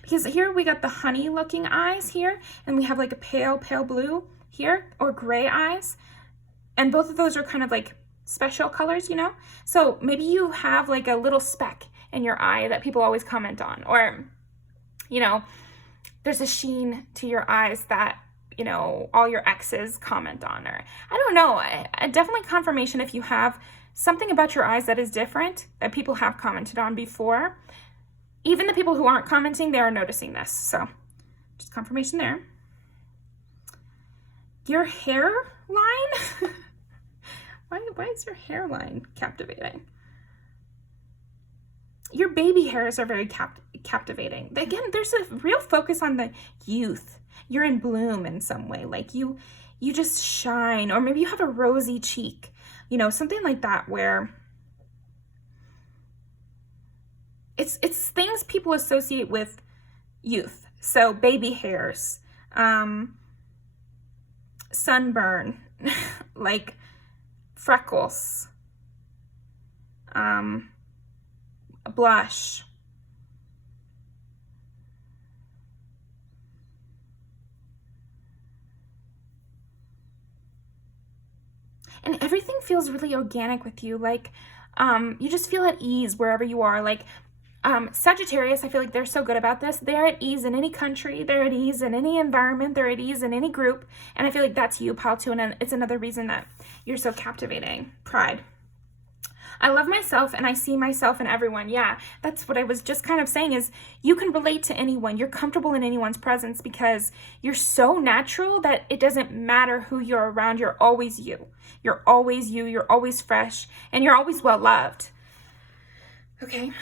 Because here we got the honey looking eyes here, and we have like a pale blue here, or gray eyes. And both of those are kind of like special colors, you know? So maybe you have like a little speck in your eye that people always comment on, or, you know, there's a sheen to your eyes that, you know, all your exes comment on, or I don't know. Definitely confirmation if you have something about your eyes that is different that people have commented on before. Even the people who aren't commenting, they are noticing this. So just confirmation there. Your hairline? Why is your hairline captivating? Your baby hairs are very captivating. Again, there's a real focus on the youth. You're in bloom in some way. Like you just shine, or maybe you have a rosy cheek, you know, something like that, where it's things people associate with youth. So baby hairs, sunburn, like freckles, blush. And everything feels really organic with you. Like, you just feel at ease wherever you are. Like, Sagittarius, I feel like they're so good about this. They're at ease in any country. They're at ease in any environment. They're at ease in any group. And I feel like that's you, Paul, too. And it's another reason that you're so captivating. Pride. I love myself and I see myself in everyone. Yeah, that's what I was just kind of saying, is you can relate to anyone. You're comfortable in anyone's presence because you're so natural that it doesn't matter who you're around. You're always you. You're always you. You're always fresh, and you're always well loved. Okay.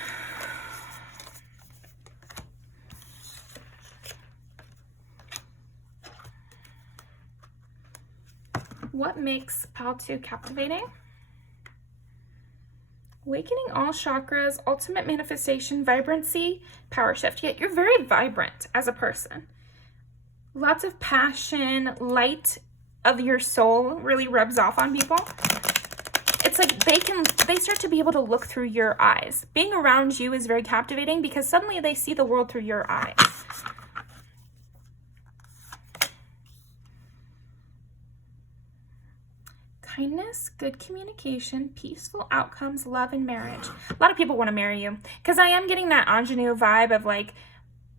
What makes Pal 2 captivating? Awakening all chakras, ultimate manifestation, vibrancy, power shift. Yet you're very vibrant as a person. Lots of passion, light of your soul really rubs off on people. It's like they start to be able to look through your eyes. Being around you is very captivating because suddenly they see the world through your eyes. Kindness, good communication, peaceful outcomes, love, and marriage. A lot of people want to marry you because I am getting that ingenue vibe of like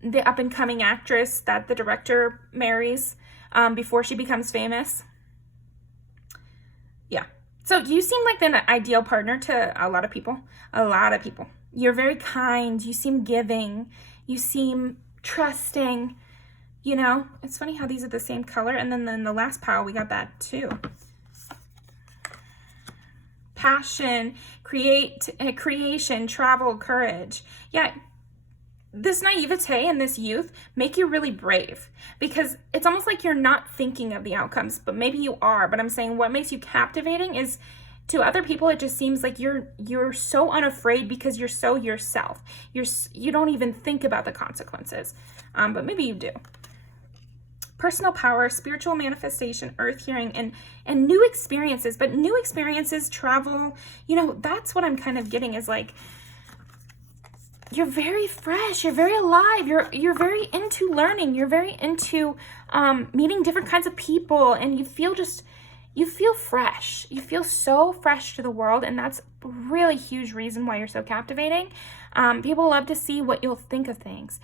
the up-and-coming actress that the director marries. before she becomes famous. Yeah. So you seem like the ideal partner to a lot of people. A lot of people. You're very kind. You seem giving. You seem trusting. You know, it's funny how these are the same color. And then in the last pile, we got that too. Passion, creation, travel, courage. Yeah, this naivete and this youth make you really brave, because it's almost like you're not thinking of the outcomes, but maybe you are. But I'm saying what makes you captivating is, to other people, it just seems like you're so unafraid because you're so yourself. You don't even think about the consequences, but maybe you do. Personal power, spiritual manifestation, earth hearing, and new experiences. But new experiences, travel, you know, that's what I'm kind of getting, is like, you're very fresh, you're very alive, you're very into learning, you're very into meeting different kinds of people, and you feel fresh. You feel so fresh to the world, and that's a really huge reason why you're so captivating. People love to see what you'll think of things,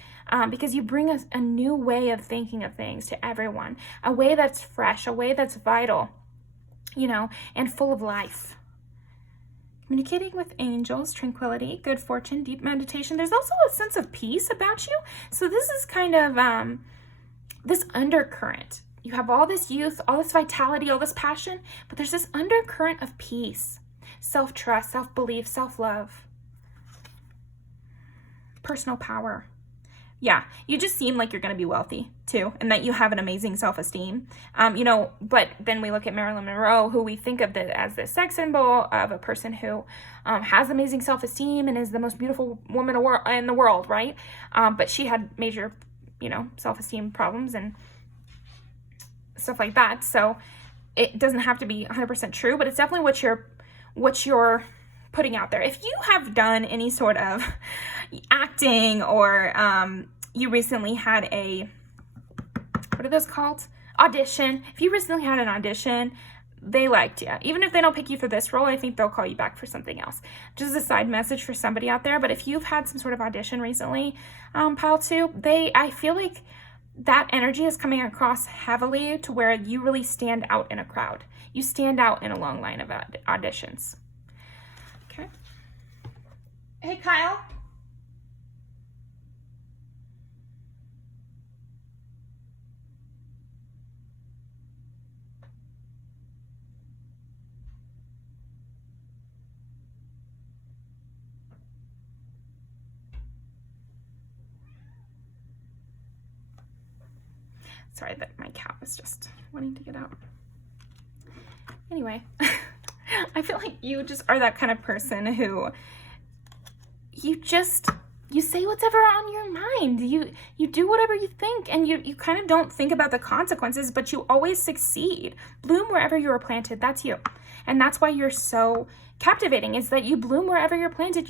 because you bring a new way of thinking of things to everyone, a way that's fresh, a way that's vital, you know, and full of life. Communicating with angels, tranquility, good fortune, deep meditation. There's also a sense of peace about you. So this is kind of this undercurrent. You have all this youth, all this vitality, all this passion, but there's this undercurrent of peace, self-trust, self-belief, self-love, personal power. Yeah, you just seem like you're going to be wealthy too, and that you have an amazing self-esteem. You know, but then we look at Marilyn Monroe, who we think of as the sex symbol of a person who has amazing self-esteem and is the most beautiful woman in the world, right? But she had major, you know, self-esteem problems and stuff like that. So it doesn't have to be 100% true, but it's definitely what you're putting out there. If you have done any sort of acting, or you recently had what are those called? Audition. If you recently had an audition, they liked you. Even if they don't pick you for this role, I think they'll call you back for something else. Just a side message for somebody out there. But if you've had some sort of audition recently, pile two, I feel like that energy is coming across heavily to where you really stand out in a crowd. You stand out in a long line of auditions. Okay. Hey, Kyle. Sorry that my cat was just wanting to get out. Anyway, I feel like you just are that kind of person who you say whatever on your mind. You do whatever you think, and you kind of don't think about the consequences, but you always succeed. Bloom wherever you are planted. That's you. And that's why you're so captivating, is that you bloom wherever you're planted.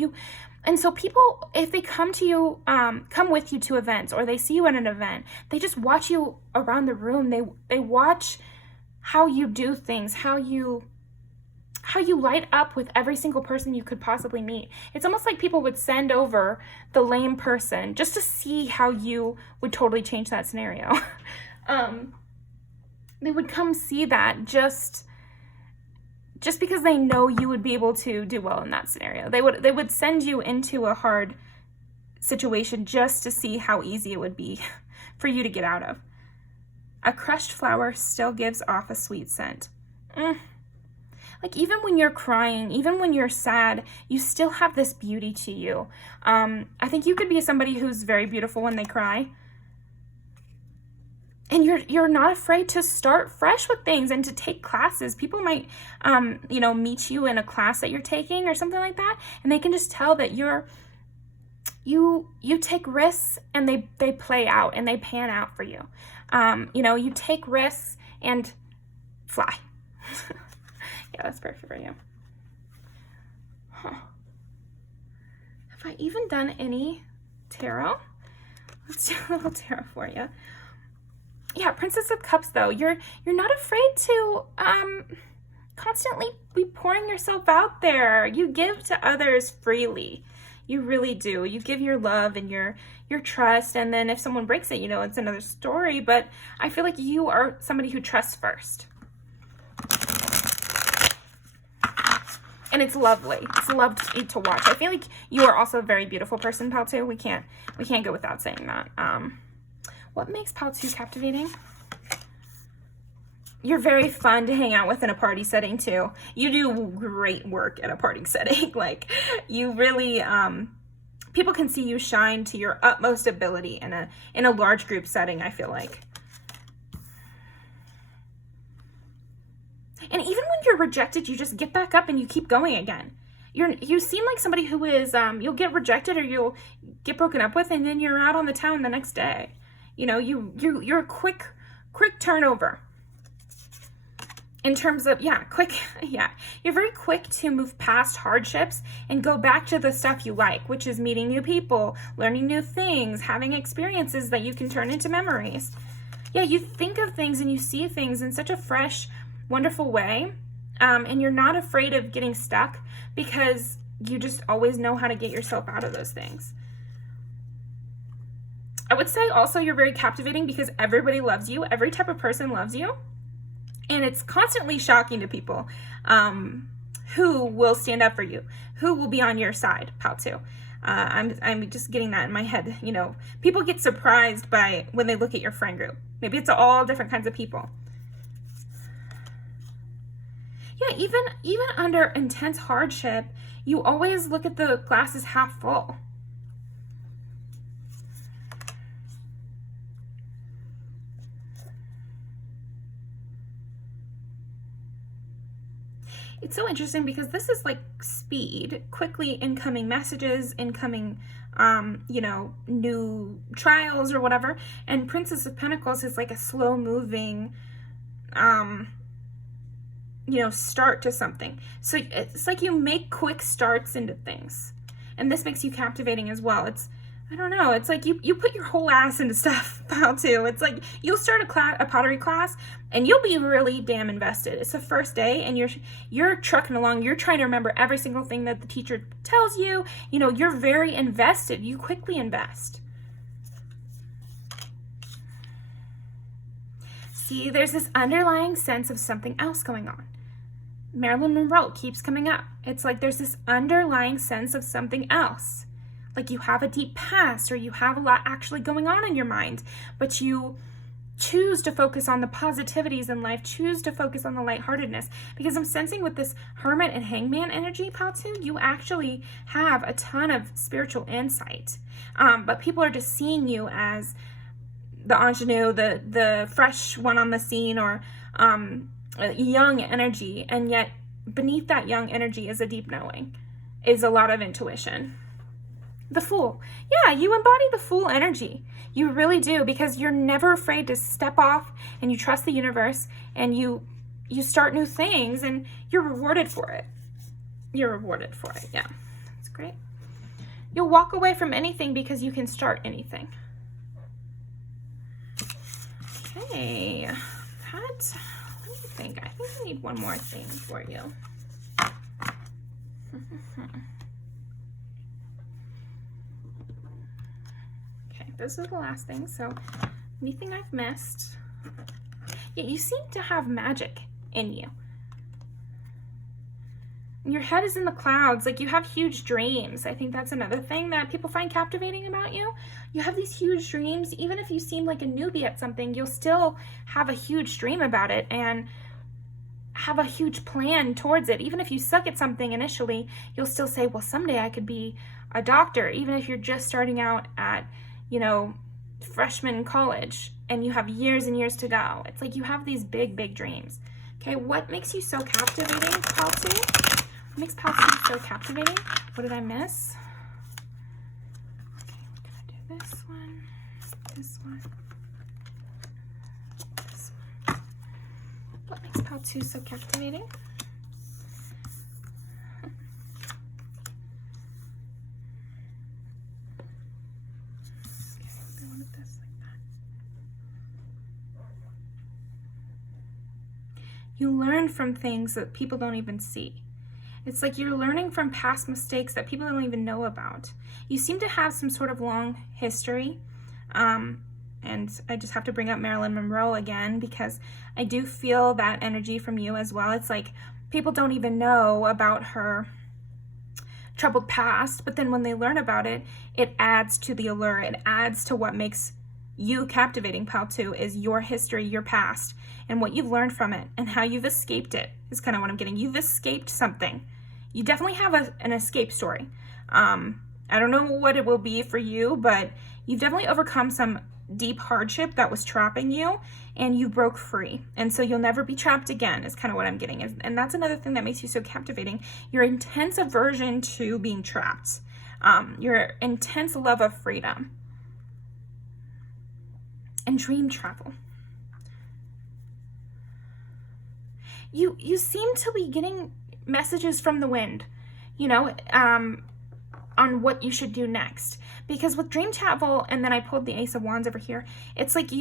And so people, if they come to you, come with you to events, or they see you at an event, they just watch you around the room. They watch how you do things, how you light up with every single person you could possibly meet. It's almost like people would send over the lame person just to see how you would totally change that scenario. They would come see that just because they know you would be able to do well in that scenario. They would send you into a hard situation just to see how easy it would be for you to get out of. A crushed flower still gives off a sweet scent. Like, even when you're crying, even when you're sad, you still have this beauty to you. I think you could be somebody who's very beautiful when they cry. And you're not afraid to start fresh with things and to take classes. People might, meet you in a class that you're taking or something like that, and they can just tell that you take risks, and they play out and they pan out for you. You take risks and fly. Yeah, that's perfect for you. Huh. Have I even done any tarot? Let's do a little tarot for you. Yeah, Princess of Cups, though. You're not afraid to constantly be pouring yourself out there. You give to others freely. You really do. You give your love and your trust, and then if someone breaks it, you know, it's another story, but I feel like you are somebody who trusts first. And it's lovely. It's lovely to watch. I feel like you are also a very beautiful person, Pal 2. We can't go without saying that. What makes Pal 2 captivating? You're very fun to hang out with in a party setting too. You do great work in a party setting. Like, you really, people can see you shine to your utmost ability in a large group setting, I feel like. And even when you're rejected, you just get back up and you keep going again. You seem like somebody who is, you'll get rejected or you'll get broken up with, and then you're out on the town the next day. You know, you're a quick turnover. In terms of, you're very quick to move past hardships and go back to the stuff you like, which is meeting new people, learning new things, having experiences that you can turn into memories. Yeah, you think of things and you see things in such a fresh, wonderful way, and you're not afraid of getting stuck because you just always know how to get yourself out of those things. I would say also you're very captivating because everybody loves you. Every type of person loves you. And it's constantly shocking to people who will stand up for you, who will be on your side, Pal 2. I'm just getting that in my head. You know, people get surprised by when they look at your friend group. Maybe it's all different kinds of people. Yeah, even under intense hardship, you always look at the glass as half full. It's so interesting because this is like speed, quickly incoming messages, incoming, you know, new trials or whatever. And Princess of Pentacles is like a slow moving, you know, start to something. So it's like you make quick starts into things. And this makes you captivating as well. It's, I don't know, it's like you put your whole ass into stuff, Pal 2. It's like you'll start a pottery class and you'll be really damn invested. It's the first day and you're trucking along. You're trying to remember every single thing that the teacher tells you. You know, you're very invested. You quickly invest. See, there's this underlying sense of something else going on. Marilyn Monroe keeps coming up. It's like there's this underlying sense of something else. Like you have a deep past or you have a lot actually going on in your mind, but you choose to focus on the positivities in life, choose to focus on the lightheartedness. Because I'm sensing with this Hermit and Hangman energy, Pal 2, you actually have a ton of spiritual insight. But people are just seeing you as the ingenue, the fresh one on the scene, or young energy. And yet beneath that young energy is a deep knowing, is a lot of intuition. The Fool. Yeah, you embody the Fool energy. You really do, because you're never afraid to step off and you trust the universe and you start new things and you're rewarded for it. You're rewarded for it. Yeah, that's great. You'll walk away from anything because you can start anything. Okay, let me think. I think I need one more thing for you. This is the last thing. So anything I've missed? Yeah, you seem to have magic in you. Your head is in the clouds. Like you have huge dreams. I think that's another thing that people find captivating about you. You have these huge dreams. Even if you seem like a newbie at something, you'll still have a huge dream about it and have a huge plan towards it. Even if you suck at something initially, you'll still say, well, someday I could be a doctor. Even if you're just starting out at, you know, freshman college and you have years and years to go. It's like you have these big, big dreams. Okay, what makes you so captivating, Pal 2? What makes Pal 2 so captivating? What did I miss? Okay, what did I do? This one, this one, this one. What makes Pal 2 so captivating? You learn from things that people don't even see. It's like you're learning from past mistakes that people don't even know about. You seem to have some sort of long history. And I just have to bring up Marilyn Monroe again, because I do feel that energy from you as well. It's like people don't even know about her troubled past, but then when they learn about it, it adds to the allure. It adds to what makes you captivating, pal, too, is your history, your past, and what you've learned from it, and how you've escaped it is kind of what I'm getting. You've escaped something. You definitely have an escape story. I don't know what it will be for you, but you've definitely overcome some deep hardship that was trapping you, and you broke free, and so you'll never be trapped again is kind of what I'm getting. And that's another thing that makes you so captivating, your intense aversion to being trapped, your intense love of freedom and dream travel. You seem to be getting messages from the wind, you know, on what you should do next. Because with dream travel, and then I pulled the Ace of Wands over here, it's like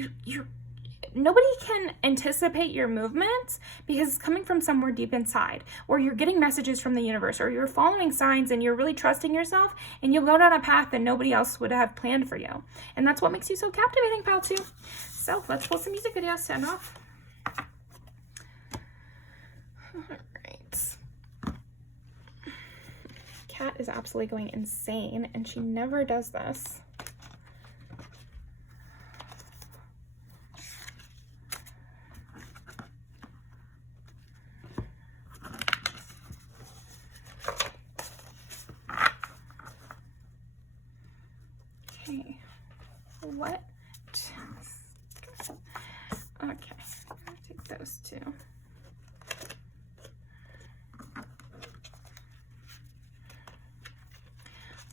nobody can anticipate your movements because it's coming from somewhere deep inside, or you're getting messages from the universe, or you're following signs and you're really trusting yourself, and you'll go down a path that nobody else would have planned for you. And that's what makes you so captivating, pal, too. So let's pull some music videos, send off. All right. Cat is absolutely going insane, and she never does this. Okay, what? Okay, I'll take those two.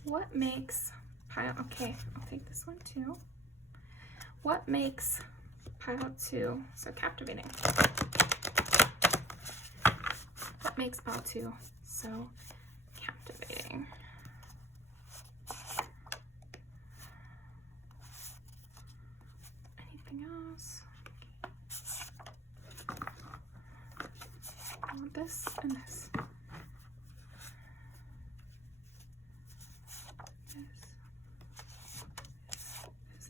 What makes pile, okay, I'll take this one too. What makes pile 2 so captivating? What makes pile 2 so captivating? Anything else? I want this and this.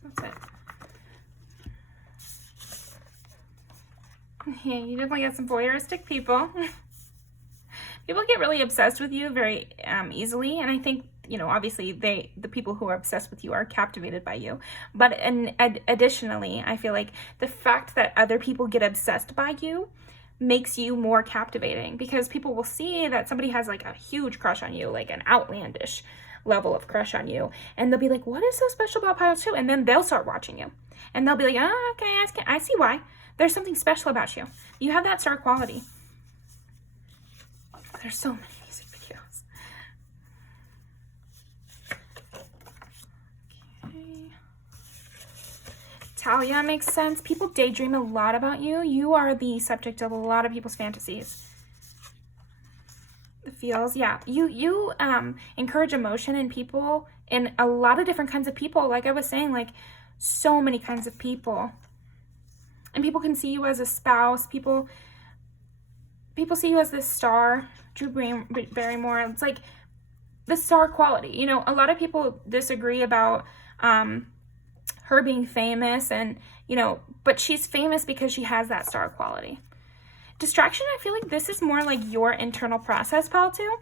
That's it. Yeah, you definitely got some voyeuristic people. People get really obsessed with you very easily, and I think, you know, obviously the people who are obsessed with you are captivated by you. But additionally, I feel like the fact that other people get obsessed by you makes you more captivating, because people will see that somebody has like a huge crush on you, like an outlandish level of crush on you, and they'll be like, what is so special about pile 2? And then they'll start watching you, and they'll be like, oh, okay, I see why. There's something special about you. You have that star quality. There's so many music videos. Okay. Talia makes sense. People daydream a lot about you. You are the subject of a lot of people's fantasies. The feels, yeah. You encourage emotion in people, in a lot of different kinds of people. Like I was saying, like so many kinds of people. And people can see you as a spouse. People see you as this star. Drew Barrymore. It's like the star quality. You know, a lot of people disagree about her being famous, and you know, but she's famous because she has that star quality. Distraction, I feel like this is more like your internal process, pal, too,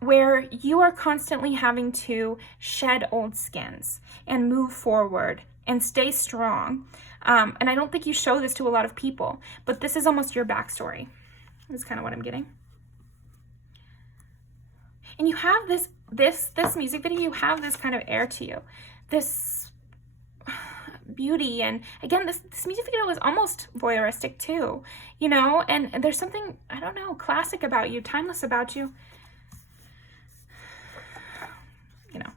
where you are constantly having to shed old skins and move forward and stay strong. And I don't think you show this to a lot of people, but this is almost your backstory. That's kind of what I'm getting. And you have this music video, you have this kind of air to you, this beauty, and again, this music video is almost voyeuristic too, you know, and there's something, I don't know, classic about you, timeless about you. You know,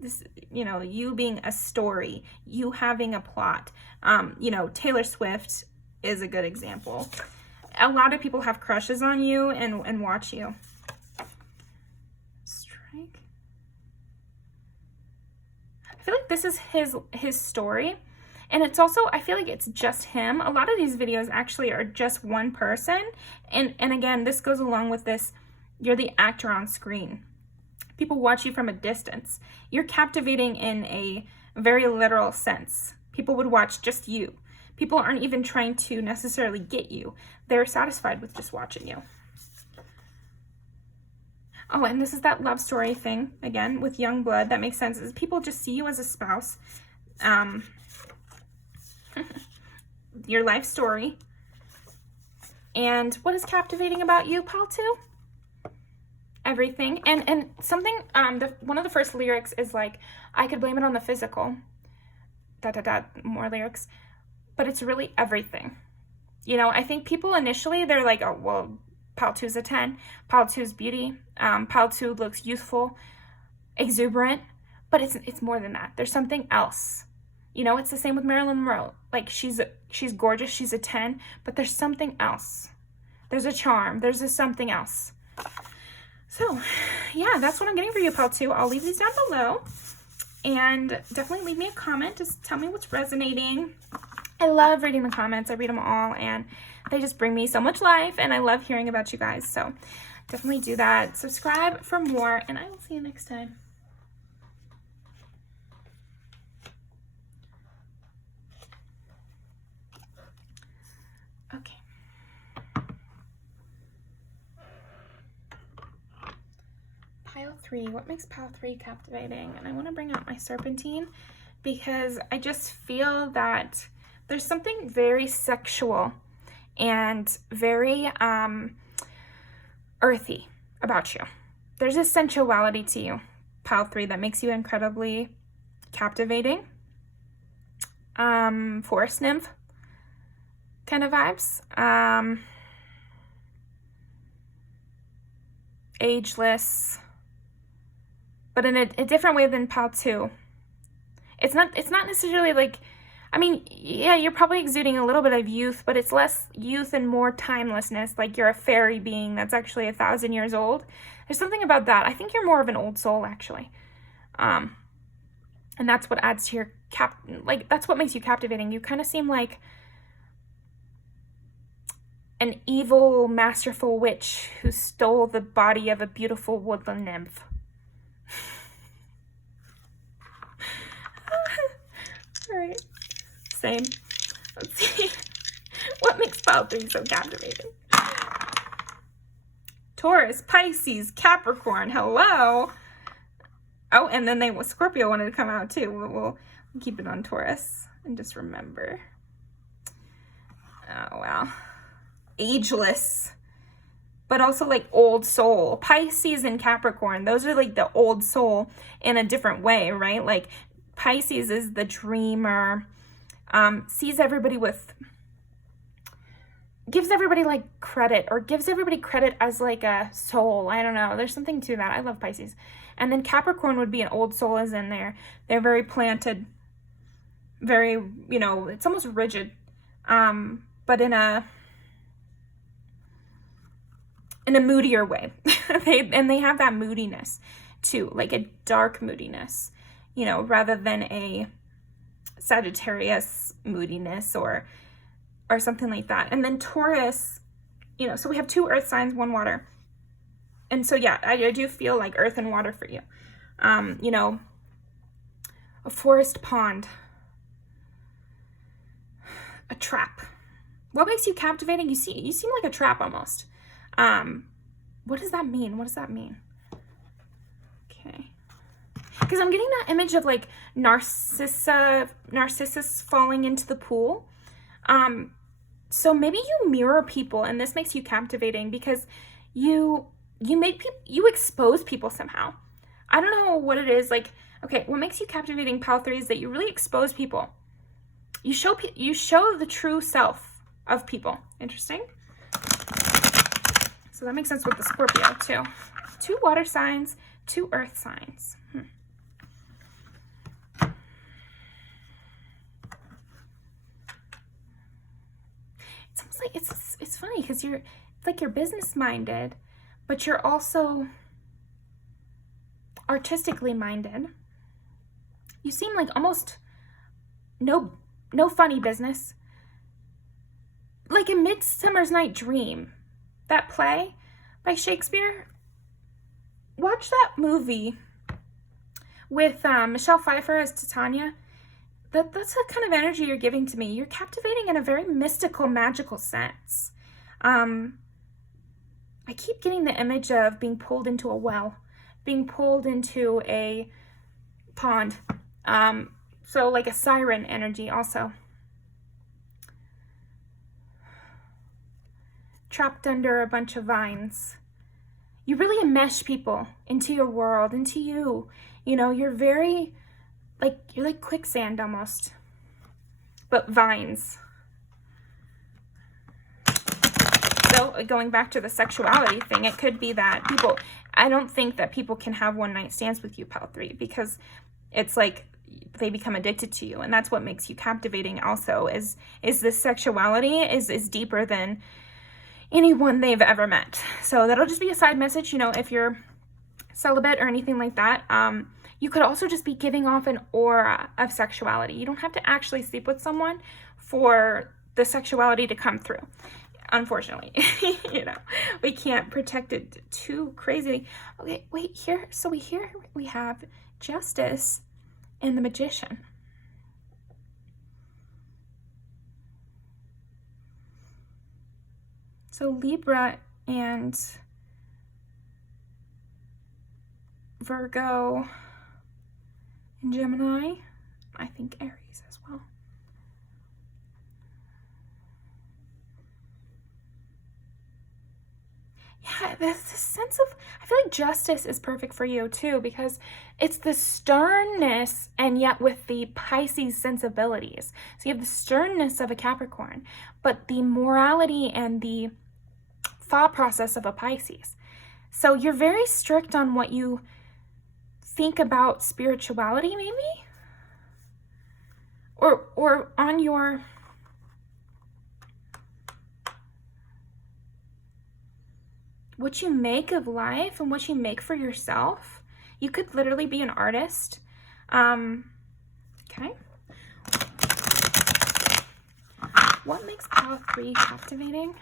this, you know, you being a story, you having a plot. You know, Taylor Swift is a good example. A lot of people have crushes on you and watch you. Strike. I feel like this is his story, and it's also, I feel like it's just him. A lot of these videos actually are just one person, and again, this goes along with this You're the actor on screen. People watch you from a distance. You're captivating in a very literal sense. People would watch just you. People aren't even trying to necessarily get you. They're satisfied with just watching you. Oh, and this is that love story thing, again, with young blood. That makes sense. Is people just see you as a spouse. Your life story. And what is captivating about you, pal, too? Everything. And something, one of the first lyrics is like, I could blame it on the physical. ... more lyrics. But it's really everything. You know, I think people initially, they're like, oh, well, pal 2's a 10. Pal 2's beauty. Pal 2 looks youthful, exuberant. But it's more than that. There's something else. You know, it's the same with Marilyn Monroe. Like, she's gorgeous, she's a 10, but there's something else. There's a charm, there's a something else. So, yeah, that's what I'm getting for you, pal 2. I'll leave these down below. And definitely leave me a comment. Just tell me what's resonating. I love reading the comments. I read them all, and they just bring me so much life, and I love hearing about you guys. So definitely do that. Subscribe for more, and I will see you next time. Okay. Pile 3. What makes pile 3 captivating? And I want to bring out my serpentine because I just feel that there's something very sexual and very earthy about you. There's a sensuality to you, pile 3, that makes you incredibly captivating. Forest nymph kind of vibes. Ageless, but in a different way than pile 2. It's not necessarily like, I mean, yeah, you're probably exuding a little bit of youth, but it's less youth and more timelessness. Like you're a fairy being that's actually 1,000 years old. There's something about that. I think you're more of an old soul, actually. And that's what adds to your that's what makes you captivating. You kind of seem like an evil, masterful witch who stole the body of a beautiful woodland nymph. All right, same. Let's see. What makes pile 3 so captivating? Taurus, Pisces, Capricorn, hello. Oh, and then Scorpio wanted to come out too. We'll keep it on Taurus and just remember. Oh, wow. Ageless, but also like old soul. Pisces and Capricorn, those are like the old soul in a different way, right? Like Pisces is the dreamer, sees everybody gives everybody like credit, or gives everybody credit as like a soul. I don't know. There's something to that. I love Pisces. And then Capricorn would be an old soul, as in they're very planted, very, you know, it's almost rigid, but in a moodier way. they have that moodiness too, like a dark moodiness, you know, rather than a Sagittarius moodiness or something like that. And then Taurus, you know, so we have 2 earth signs, 1 water. And so, yeah, I do feel like earth and water for you. You know, a forest pond, a trap. What makes you captivating? You seem like a trap almost. What does that mean? What does that mean? Okay. Because I'm getting that image of like Narcissus falling into the pool. So maybe you mirror people, and this makes you captivating because you expose people somehow. I don't know what it is. Like, okay, what makes you captivating, pile 3, is that you really expose people. You show the true self of people. Interesting. So that makes sense with the Scorpio too. 2 water signs, 2 earth signs. It's almost like it's funny because it's like you're business minded, but you're also artistically minded. You seem like almost no funny business. Like A Midsummer's Night Dream, that play by Shakespeare, watch that movie with Michelle Pfeiffer as Titania. That's the kind of energy you're giving to me. You're captivating in a very mystical, magical sense. I keep getting the image of being pulled into a well, being pulled into a pond. So like a siren energy also. Trapped under a bunch of vines. You really enmesh people into your world, into you. You know, you're like quicksand almost, but vines. So going back to the sexuality thing, it could be that I don't think that people can have one night stands with you, Pal 3, because it's like they become addicted to you, and that's what makes you captivating also, is this sexuality is deeper than anyone they've ever met. So that'll just be a side message, you know, if you're celibate or anything like that. You could also just be giving off an aura of sexuality. You don't have to actually sleep with someone for the sexuality to come through. Unfortunately, you know, we can't protect it too crazy. Okay, wait, here we have Justice and the Magician. So Libra and Virgo and Gemini, I think Aries as well. Yeah, this sense of, I feel like Justice is perfect for you too, because it's the sternness and yet with the Pisces sensibilities. So you have the sternness of a Capricorn, but the morality and the thought process of a Pisces. So you're very strict on what you think about spirituality, maybe? Or on your what you make of life and what you make for yourself. You could literally be an artist. Okay. What makes Pal 3 captivating?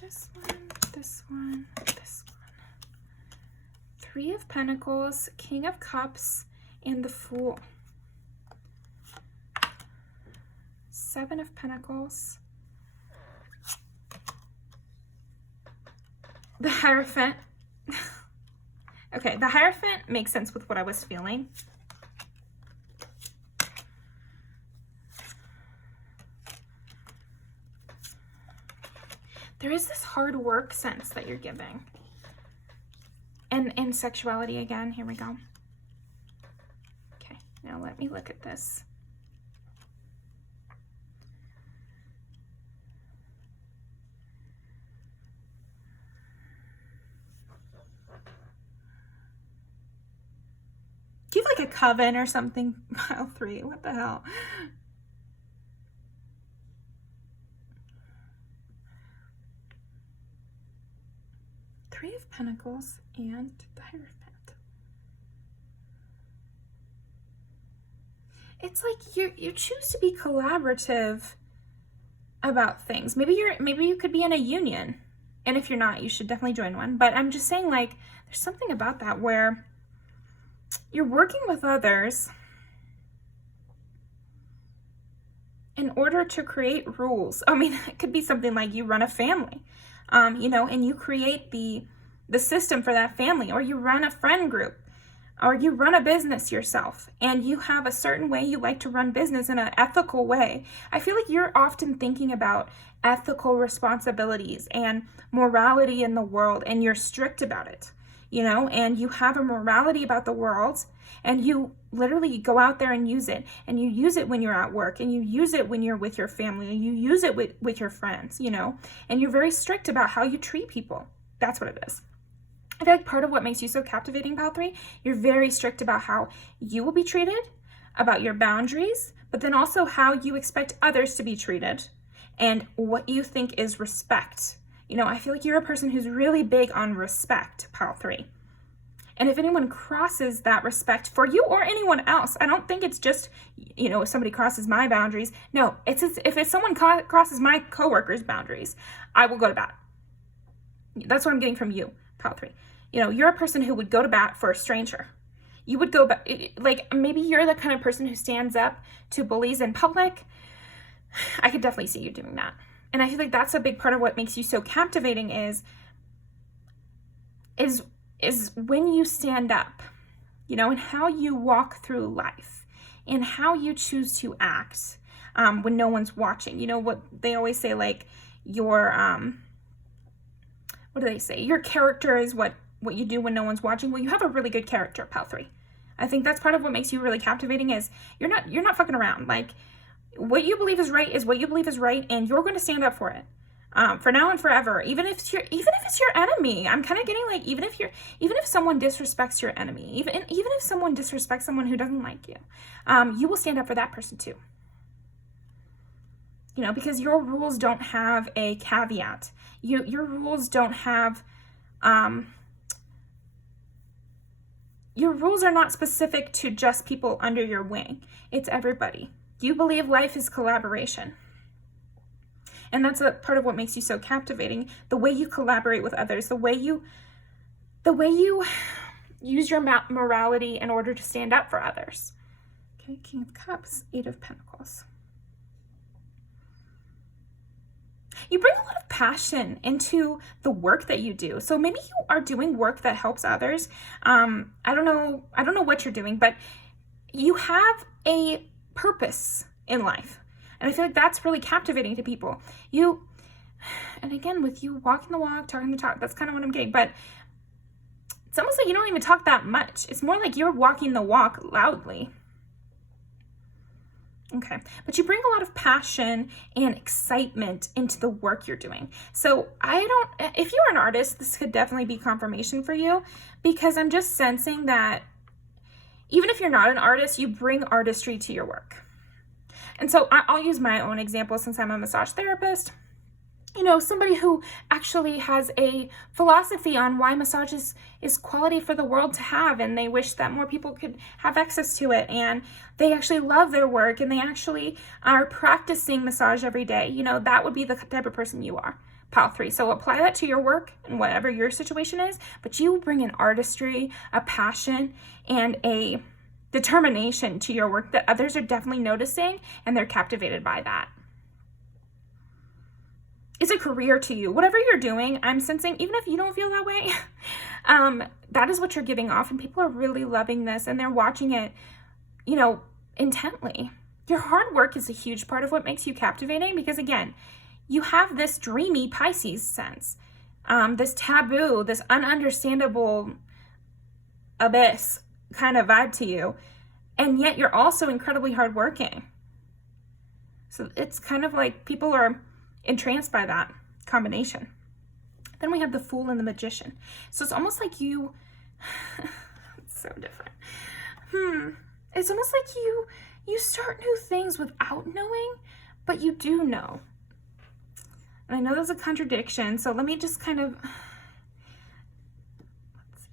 This one, this one, this one. 3 of Pentacles, King of Cups, and the Fool. 7 of Pentacles. The Hierophant. Okay, the Hierophant makes sense with what I was feeling. There is this hard work sense that you're giving. And sexuality again. Here we go. Okay, now let me look at this. Do you have like a coven or something? Pile 3, what the hell? Three of Pentacles and the Hierophant. It's like you choose to be collaborative about things. Maybe you could be in a union, and if you're not, you should definitely join one. But I'm just saying, like, there's something about that where you're working with others in order to create rules. I mean, it could be something like you run a family, you know, and you create the system for that family, or you run a friend group, or you run a business yourself, and you have a certain way you like to run business in an ethical way. I feel like you're often thinking about ethical responsibilities and morality in the world, and you're strict about it, you know, and you have a morality about the world, and you literally go out there and use it, and you use it when you're at work, and you use it when you're with your family, and you use it with your friends, you know, and you're very strict about how you treat people. That's what it is. I feel like part of what makes you so captivating, Pal 3, you're very strict about how you will be treated, about your boundaries, but then also how you expect others to be treated and what you think is respect. You know, I feel like you're a person who's really big on respect, Pal 3. And if anyone crosses that respect for you or anyone else, I don't think it's just, you know, if somebody crosses my boundaries. No, if someone crosses my coworkers' boundaries, I will go to bat. That's what I'm getting from you. Pile 3. You know, you're a person who would go to bat for a stranger. You would go back, like, maybe you're the kind of person who stands up to bullies in public. I could definitely see you doing that. And I feel like that's a big part of what makes you so captivating is when you stand up, you know, and how you walk through life and how you choose to act when no one's watching. You know what they always say, like, your, what do they say? Your character is what you do when no one's watching. Well, you have a really good character, Pile 3. I think that's part of what makes you really captivating is you're not fucking around. Like, what you believe is right is what you believe is right, and you're going to stand up for it. For now and forever, even if it's your enemy. I'm kind of getting like, even if someone disrespects your enemy, even if someone disrespects someone who doesn't like you, you will stand up for that person too. You know, because your rules don't have a caveat. Your rules don't have, your rules are not specific to just people under your wing. It's everybody. You believe life is collaboration. And that's a part of what makes you so captivating. The way you collaborate with others, the way you use your morality in order to stand up for others. Okay, King of Cups, 8 of Pentacles. You bring a lot of passion into the work that you do. So maybe you are doing work that helps others. I don't know what you're doing, but you have a purpose in life. And I feel like that's really captivating to people. And again, with you walking the walk, talking the talk, that's kind of what I'm getting. But it's almost like you don't even talk that much. It's more like you're walking the walk loudly. Okay, but you bring a lot of passion and excitement into the work you're doing. So if you're an artist, this could definitely be confirmation for you, because I'm just sensing that even if you're not an artist, you bring artistry to your work. And so I'll use my own example since I'm a massage therapist. You know, somebody who actually has a philosophy on why massage is quality for the world to have, and they wish that more people could have access to it, and they actually love their work, and they actually are practicing massage every day. You know, that would be the type of person you are, Pile 3. So apply that to your work and whatever your situation is, but you bring an artistry, a passion, and a determination to your work that others are definitely noticing, and they're captivated by that. It's a career to you. Whatever you're doing, I'm sensing, even if you don't feel that way, that is what you're giving off, and people are really loving this, and they're watching it, you know, intently. Your hard work is a huge part of what makes you captivating, because again, you have this dreamy Pisces sense, this taboo, this ununderstandable abyss kind of vibe to you, and yet you're also incredibly hardworking. So it's kind of like people are entranced by that combination. Then we have the Fool and the Magician. So it's almost like you, it's so different. It's almost like you start new things without knowing, but you do know. And I know there's a contradiction, so let me just kind of, let's see.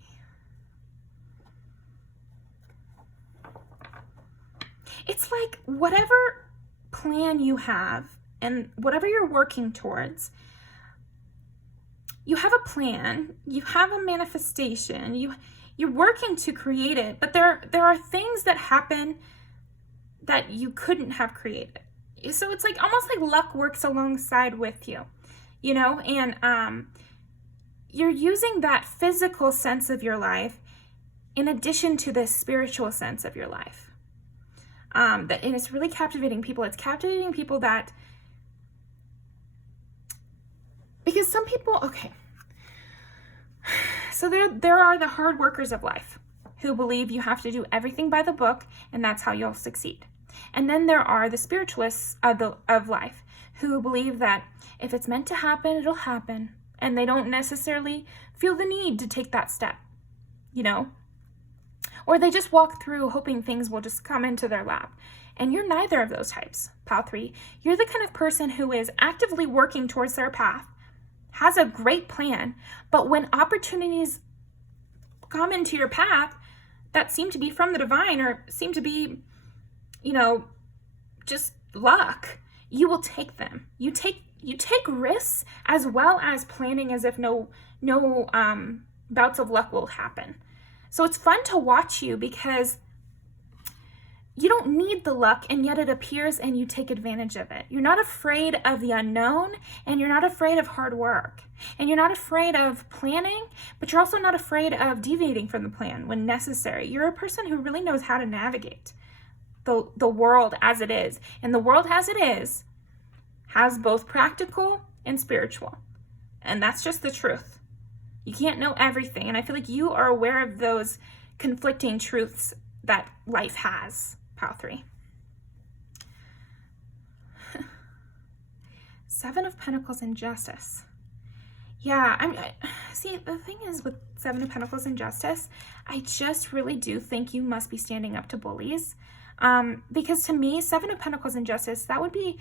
It's like whatever plan you have and whatever you're working towards, you have a plan, you have a manifestation, you're working to create it, but there are things that happen that you couldn't have created. So it's like almost like luck works alongside with you, you know, and you're using that physical sense of your life in addition to the spiritual sense of your life. And it's really captivating people. It's captivating people that, because some people, okay, so there are the hard workers of life who believe you have to do everything by the book and that's how you'll succeed. And then there are the spiritualists of life who believe that if it's meant to happen, it'll happen. And they don't necessarily feel the need to take that step, you know? Or they just walk through hoping things will just come into their lap. And you're neither of those types, Pile 3. You're the kind of person who is actively working towards their path, has a great plan, but when opportunities come into your path that seem to be from the divine or seem to be, you know, just luck, you will take them. You take risks as well as planning as if no bouts of luck will happen. So it's fun to watch you because you don't need the luck, and yet it appears and you take advantage of it. You're not afraid of the unknown, and you're not afraid of hard work, and you're not afraid of planning, but you're also not afraid of deviating from the plan when necessary. You're a person who really knows how to navigate the world as it is. And the world as it is has both practical and spiritual. And that's just the truth. You can't know everything. And I feel like you are aware of those conflicting truths that life has. Pile 3. 7 of Pentacles and Justice. Yeah, see, the thing is with 7 of Pentacles and Justice, I just really do think you must be standing up to bullies. Because to me, 7 of Pentacles and Justice, that'd be,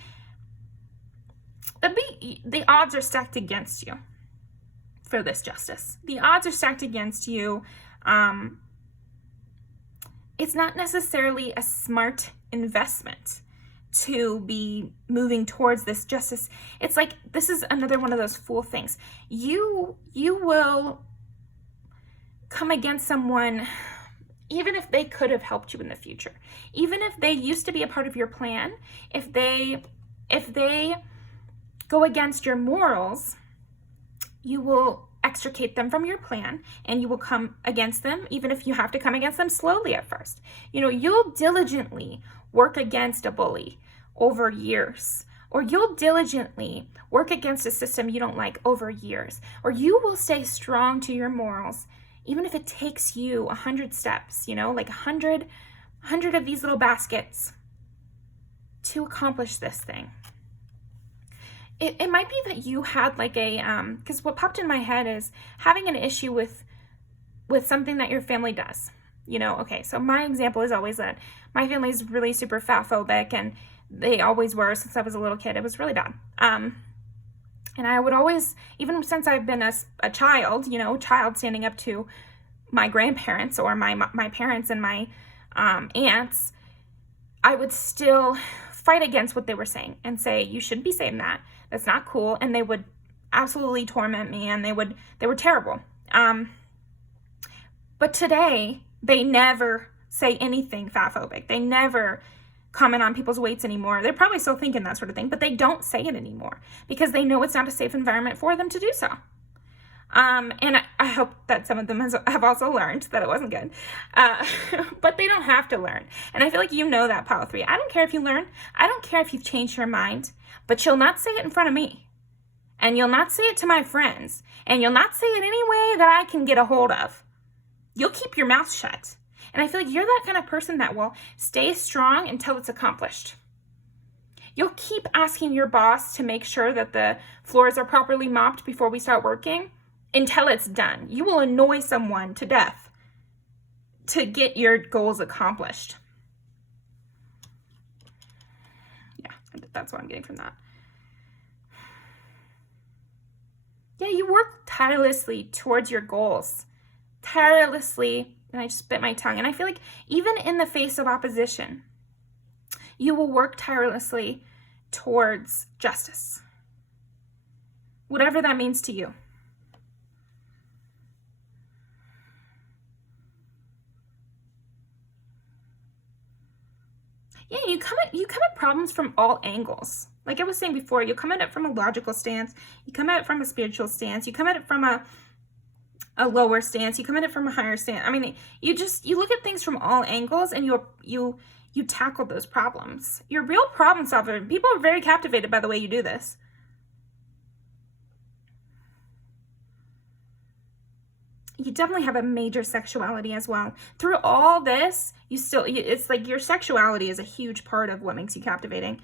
the odds are stacked against you for this justice. The odds are stacked against you. It's not necessarily a smart investment to be moving towards this justice. It's like, this is another one of those fool things. You will come against someone even if they could have helped you in the future. Even if they used to be a part of your plan, if they go against your morals, you will extricate them from your plan, and you will come against them, even if you have to come against them slowly at first. You'll diligently work against a bully over years, or you'll diligently work against a system you don't like over years, or you will stay strong to your morals, even if it takes you 100 steps, like 100 of these little baskets to accomplish this thing. It might be that you had like because what popped in my head is having an issue with something that your family does. Okay, so my example is always that my family is really super fat phobic, and they always were since I was a little kid. It was really bad. And I would always, even since I've been a child, child standing up to my grandparents or my parents and my aunts, I would still fight against what they were saying and say, you shouldn't be saying that. That's not cool. And they would absolutely torment me, and they were terrible. But today, they never say anything fatphobic. They never comment on people's weights anymore. They're probably still thinking that sort of thing, but they don't say it anymore because they know it's not a safe environment for them to do so. And I hope that some of them have also learned that it wasn't good. But they don't have to learn. And I feel like that, Pile 3. I don't care if you learn. I don't care if you've changed your mind, but you'll not say it in front of me. And you'll not say it to my friends. And you'll not say it any way that I can get a hold of. You'll keep your mouth shut. And I feel like you're that kind of person that will stay strong until it's accomplished. You'll keep asking your boss to make sure that the floors are properly mopped before we start working until it's done. You will annoy someone to death to get your goals accomplished. Yeah, that's what I'm getting from that. Yeah, you work tirelessly towards your goals. Tirelessly, and I just bit my tongue. And I feel like even in the face of opposition, you will work tirelessly towards justice. Whatever that means to you. Yeah, you come at problems from all angles. Like I was saying before, you come at it from a logical stance, you come at it from a spiritual stance, you come at it from a lower stance, you come at it from a higher stance. I mean, you look at things from all angles, and you tackle those problems. You're a real problem solver. People are very captivated by the way you do this. You definitely have a major sexuality as well. Through all this, it's like your sexuality is a huge part of what makes you captivating.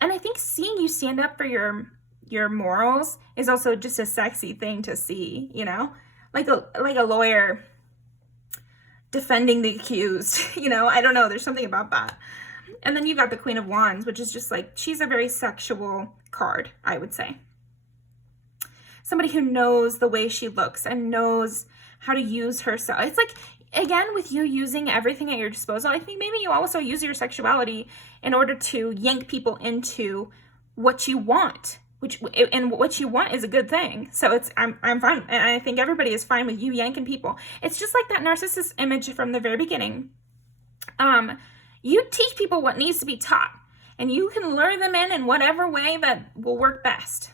And I think seeing you stand up for your morals is also just a sexy thing to see, like a lawyer defending the accused, I don't know, there's something about that. And then you've got the Queen of Wands, which is just like, she's a very sexual card, I would say. Somebody who knows the way she looks and knows how to use herself. It's like, again, with you using everything at your disposal, I think maybe you also use your sexuality in order to yank people into what you want and what you want is a good thing. So I'm fine, and I think everybody is fine with you yanking people. It's just like that narcissist image from the very beginning. You teach people what needs to be taught, and you can lure them in whatever way that will work best.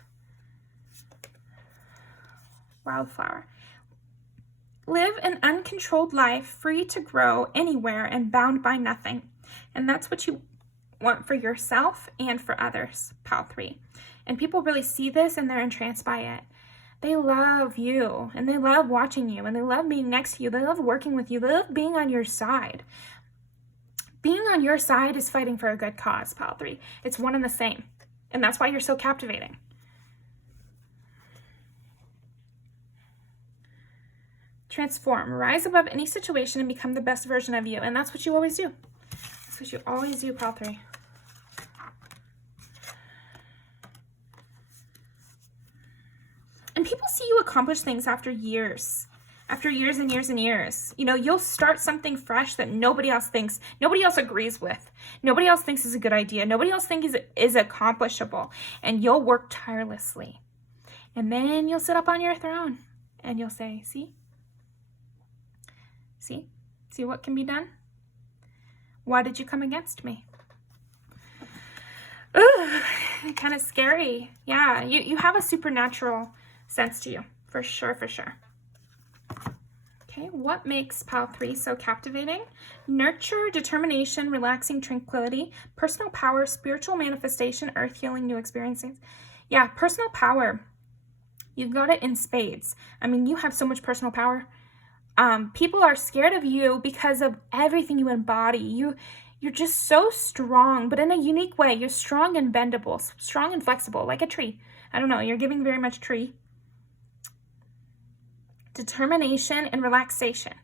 Wildflower. Live an uncontrolled life, free to grow anywhere and bound by nothing. And that's what you want for yourself and for others, Pile 3. And people really see this and they're entranced by it. They love you, and they love watching you, and they love being next to you. They love working with you. They love being on your side. Being on your side is fighting for a good cause, Pile 3. It's one and the same. And that's why you're so captivating. Transform. Rise above any situation and become the best version of you. And that's what you always do. That's what you always do, Pile 3. And people see you accomplish things after years. After years and years and years. You know, you'll start something fresh that nobody else thinks, nobody else agrees with. Nobody else thinks is a good idea. Nobody else thinks is accomplishable. And you'll work tirelessly. And then you'll sit up on your throne and you'll say, see? See what can be done? Why did you come against me? Ugh, kind of scary. Yeah, you have a supernatural sense to you, for sure, for sure. Okay, what makes Pile 3 so captivating? Nurture, determination, relaxing tranquility, personal power, spiritual manifestation, earth healing, new experiences. Yeah, personal power. You've got it in spades. I mean, you have so much personal power. People are scared of you because of everything you embody. You're just so strong, but in a unique way. You're strong and bendable, strong and flexible, like a tree. I don't know, you're giving very much tree. Determination and relaxation.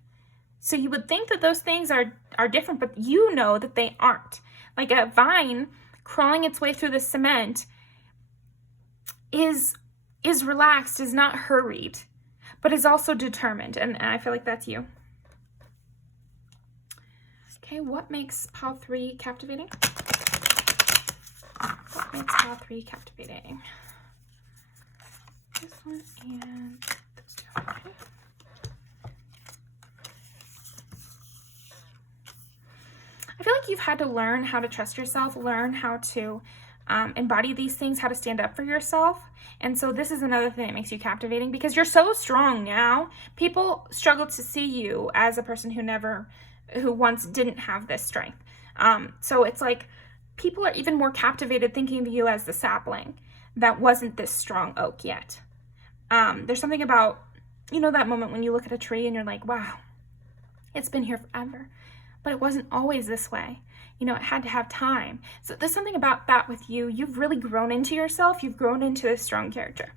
So you would think that those things are different, but you know that they aren't. Like a vine crawling its way through the cement is relaxed, is not hurried, but is also determined, and I feel like that's you. Okay, what makes Pile 3 captivating? What makes Pile 3 captivating? This one and those two. Okay. I feel like you've had to learn how to trust yourself, learn how to embody these things, how to stand up for yourself. And so this is another thing that makes you captivating because you're so strong now. People struggle to see you as a person who once didn't have this strength. So it's like people are even more captivated thinking of you as the sapling that wasn't this strong oak yet. There's something about, you know, that moment when you look at a tree and you're like, wow, it's been here forever. But it wasn't always this way. You know, it had to have time. So there's something about that with you. You've really grown into yourself. You've grown into a strong character.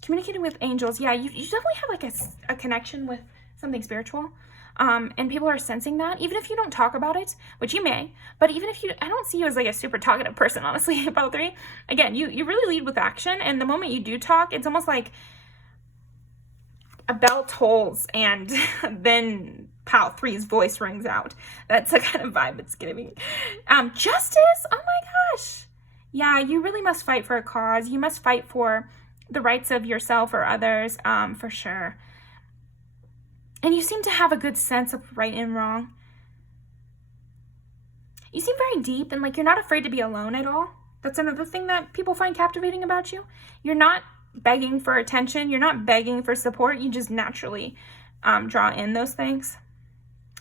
Communicating with angels. Yeah, you definitely have like a connection with something spiritual. And people are sensing that, even if you don't talk about it, which you may, but even if I don't see you as like a super talkative person, honestly, about 3. Again, you really lead with action. And the moment you do talk, it's almost like a bell tolls and then Pile 3's voice rings out. That's the kind of vibe it's giving. Justice, oh my gosh. Yeah, you really must fight for a cause. You must fight for the rights of yourself or others, for sure. And you seem to have a good sense of right and wrong. You seem very deep and like you're not afraid to be alone at all. That's another thing that people find captivating about you. You're not begging for attention. You're not begging for support. You just naturally draw in those things.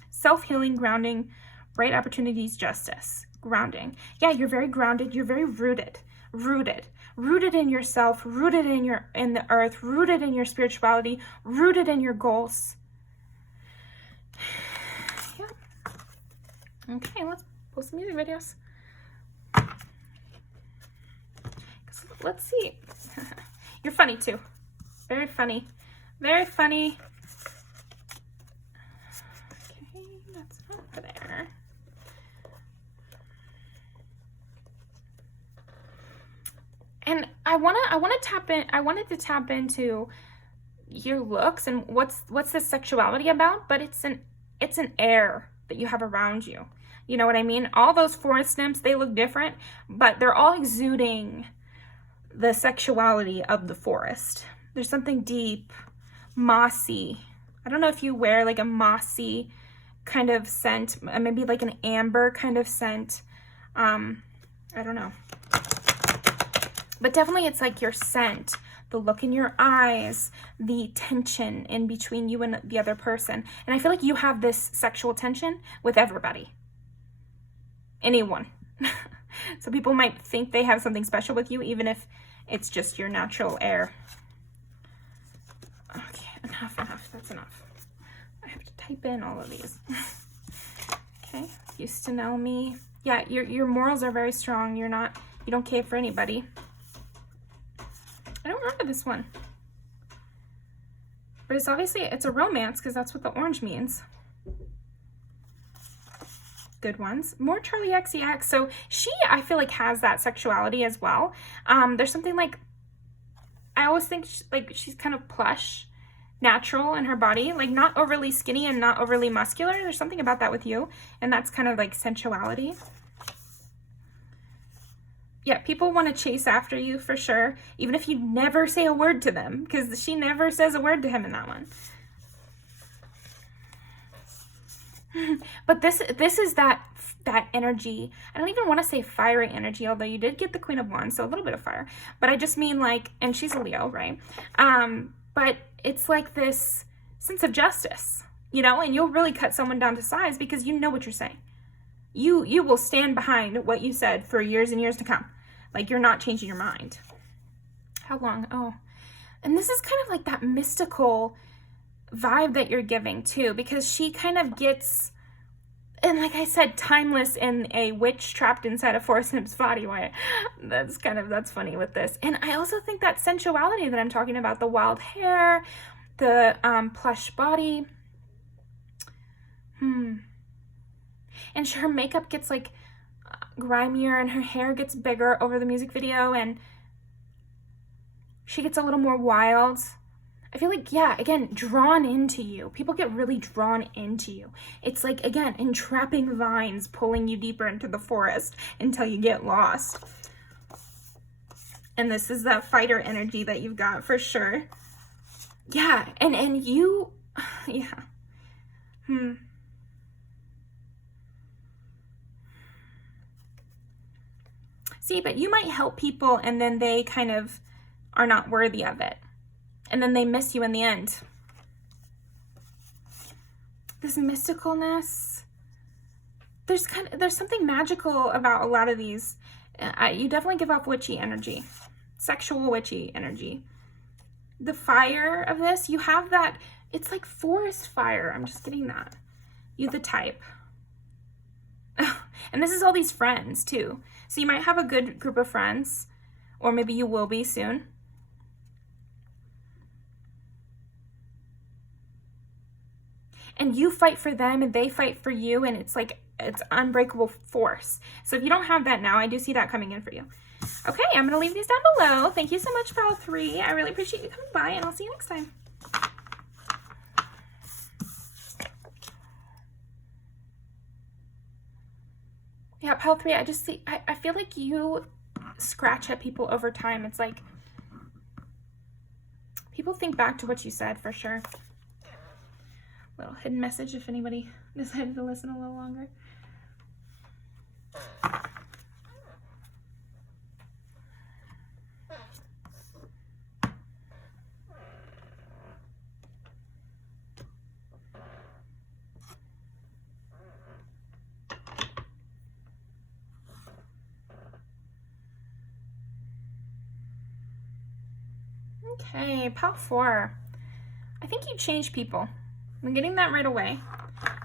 Self-healing, grounding, right opportunities, justice, grounding. Yeah, you're very grounded. You're very rooted in yourself, rooted in the earth, rooted in your spirituality, rooted in your goals. Yeah. Okay, let's post some music videos. Let's see. You're funny too. Very funny. Very funny. That's over there. And I wanted to tap into your looks and what's this sexuality about, but it's an air that you have around you. You know what I mean? All those forest nymphs, they look different, but they're all exuding the sexuality of the forest. There's something deep, mossy. I don't know if you wear like a mossy kind of scent, maybe like an amber kind of scent. I don't know. But definitely it's like your scent, the look in your eyes, the tension in between you and the other person. And I feel like you have this sexual tension with everybody. Anyone. So people might think they have something special with you, even if it's just your natural air. Okay, enough. That's enough. I have to type in all of these. Okay, used to know me. Yeah, your morals are very strong. You don't care for anybody. I don't remember this one. But it's a romance because that's what the orange means. Good ones. More Charlie XCX. So she, I feel like, has that sexuality as well. There's something like, I always think she's kind of plush, natural in her body, like not overly skinny and not overly muscular. There's something about that with you, and that's kind of like sensuality. Yeah, people want to chase after you for sure, even if you never say a word to them, because she never says a word to him in that one. But this is that energy. I don't even want to say fiery energy, although you did get the Queen of Wands, so a little bit of fire. But I just mean like, and she's a Leo, right? But it's like this sense of justice, you know, and you'll really cut someone down to size because you know what you're saying. You will stand behind what you said for years and years to come. Like, you're not changing your mind. How long? Oh, and this is kind of like that mystical vibe that you're giving too, because she kind of gets, and like I said, timeless in a witch trapped inside a forest nymph's body. Why? That's funny with this. And I also think that sensuality that I'm talking about, the wild hair, the plush body. And her makeup gets like grimier and her hair gets bigger over the music video, and she gets a little more wild. I feel like, yeah, again, drawn into you. People get really drawn into you. It's like, again, entrapping vines pulling you deeper into the forest until you get lost. And this is that fighter energy that you've got for sure. Yeah, and you, yeah. See, but you might help people and then they kind of are not worthy of it. And then they miss you in the end. This mysticalness. There's something magical about a lot of these. You definitely give off witchy energy. Sexual witchy energy. The fire of this, you have that, it's like forest fire. I'm just getting that. You're the type. And this is all these friends too. So you might have a good group of friends, or maybe you will be soon. And you fight for them and they fight for you, and it's like, it's unbreakable force. So if you don't have that now, I do see that coming in for you. Okay, I'm going to leave these down below. Thank you so much, Pile 3. I really appreciate you coming by, and I'll see you next time. Yeah, Pile 3, I just see, I feel like you scratch at people over time. It's like, people think back to what you said for sure. Little hidden message if anybody decided to listen a little longer. Okay, Pile 4. I think you change people. I'm getting that right away.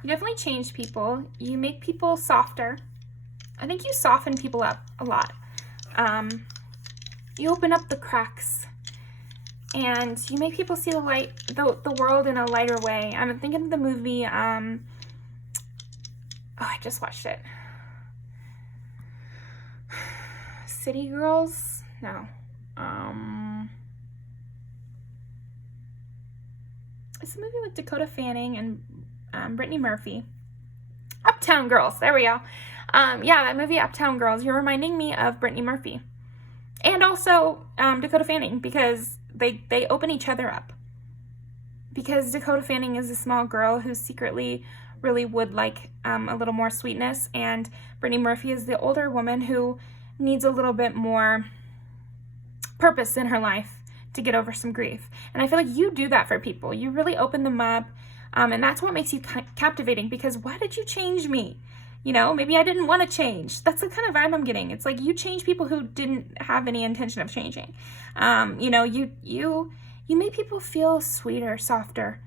You definitely change people. You make people softer. I think you soften people up a lot. You open up the cracks. And you make people see the light, the world in a lighter way. I'm thinking of the movie, oh, I just watched it. City Girls? No. It's a movie with Dakota Fanning and Brittany Murphy. Uptown Girls. There we go. Yeah, that movie Uptown Girls. You're reminding me of Brittany Murphy. And also Dakota Fanning, because they open each other up. Because Dakota Fanning is a small girl who secretly really would like a little more sweetness, and Brittany Murphy is the older woman who needs a little bit more purpose in her life to get over some grief. And I feel like you do that for people. You really open them up, and that's what makes you captivating, because why did you change me? You know, maybe I didn't want to change. That's the kind of vibe I'm getting. It's like you change people who didn't have any intention of changing. You know, you make people feel sweeter, softer.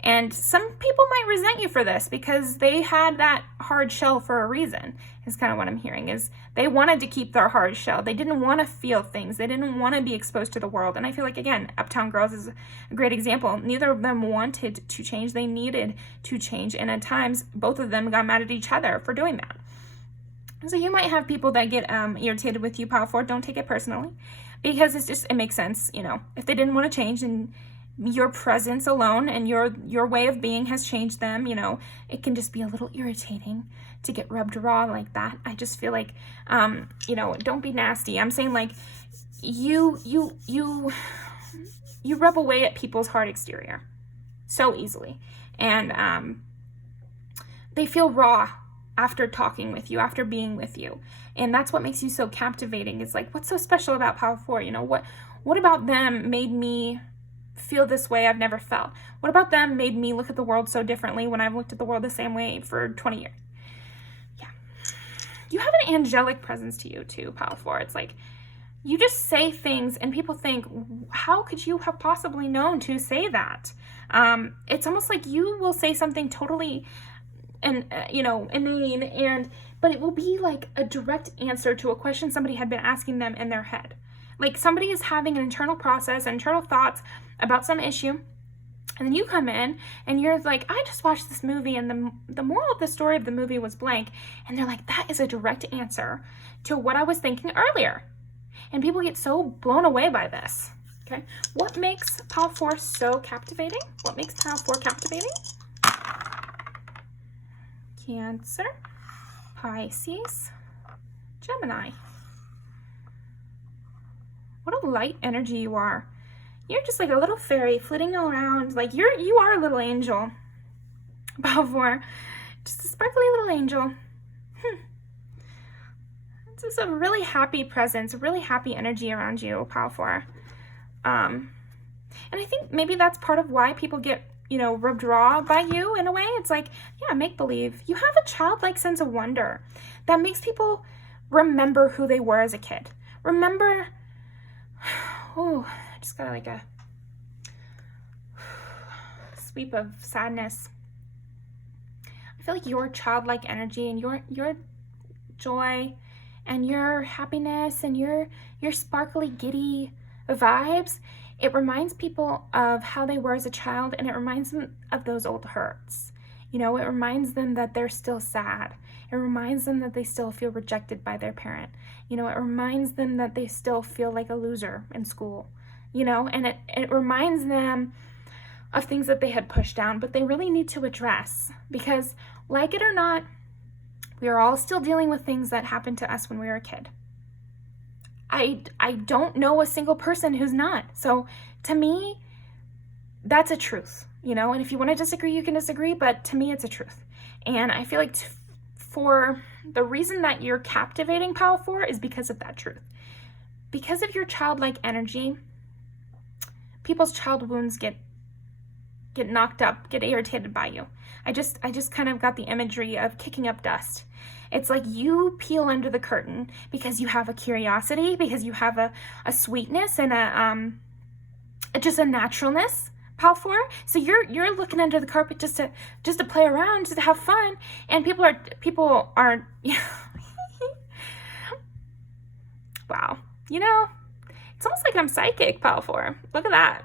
And some people might resent you for this because they had that hard shell for a reason, is kind of what I'm hearing, is they wanted to keep their hard shell. They didn't want to feel things. They didn't want to be exposed to the world. And I feel like, again, Uptown Girls is a great example. Neither of them wanted to change. They needed to change. And at times, both of them got mad at each other for doing that. So you might have people that get irritated with you, Pile 4. Don't take it personally, because it makes sense. You know, if they didn't want to change and your presence alone and your way of being has changed them, you know, it can just be a little irritating to get rubbed raw like that. I just feel like, you know, don't be nasty. I'm saying, like, you rub away at people's hard exterior so easily, and they feel raw after talking with you, after being with you, and that's what makes you so captivating. It's like, what's so special about Power 4? You know, what about them made me feel this way I've never felt? What about them made me look at the world so differently when I've looked at the world the same way for 20 years? Yeah. You have an angelic presence to you too, Pile 4. It's like, you just say things and people think, how could you have possibly known to say that? It's almost like you will say something totally inane, but it will be like a direct answer to a question somebody had been asking them in their head. Like somebody is having an internal process, internal thoughts about some issue, and then you come in and you're like, I just watched this movie and the moral of the story of the movie was blank. And they're like, that is a direct answer to what I was thinking earlier. And people get so blown away by this. Okay. What makes Pile 4 so captivating? What makes Pile 4 captivating? Cancer, Pisces, Gemini. What a light energy you are. You're just like a little fairy flitting around. Like you are a little angel. Pile 4. Just a sparkly little angel. It's just a really happy presence, a really happy energy around you, Pile 4. And I think maybe that's part of why people get, you know, rubbed raw by you in a way. It's like, yeah, make believe. You have a childlike sense of wonder that makes people remember who they were as a kid. Remember, oh, I just got like a sweep of sadness. I feel like your childlike energy and your joy and your happiness and your sparkly, giddy vibes, it reminds people of how they were as a child, and it reminds them of those old hurts. You know, it reminds them that they're still sad. It reminds them that they still feel rejected by their parent. You know, it reminds them that they still feel like a loser in school. You know, and it reminds them of things that they had pushed down, but they really need to address, because like it or not, we are all still dealing with things that happened to us when we were a kid. I don't know a single person who's not. So to me, that's a truth, you know, and if you want to disagree, you can disagree, but to me, it's a truth. And I feel like for the reason that you're captivating Pile 4 is because of that truth. Because of your childlike energy, people's child wounds get knocked up, get irritated by you. I just kind of got the imagery of kicking up dust. It's like you peel under the curtain because you have a curiosity, because you have a sweetness and just a naturalness, Pile 4. So you're looking under the carpet just to play around, just to have fun, and people are wow. You know, it's almost like I'm psychic, Pile 4. Look at that.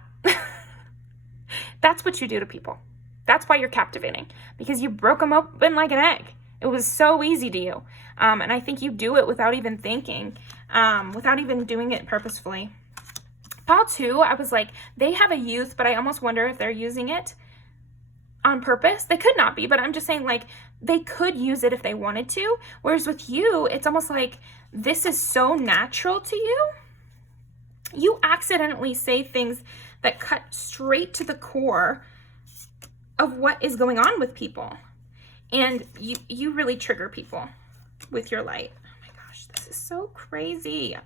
That's what you do to people. That's why you're captivating, because you broke them open like an egg. It was so easy to you. And I think you do it without even thinking, without even doing it purposefully. Pile 2, I was like, they have a youth, but I almost wonder if they're using it on purpose. They could not be, but I'm just saying, like, they could use it if they wanted to. Whereas with you, it's almost like this is so natural to you You accidentally say things that cut straight to the core of what is going on with people. And you really trigger people with your light. Oh my gosh, this is so crazy.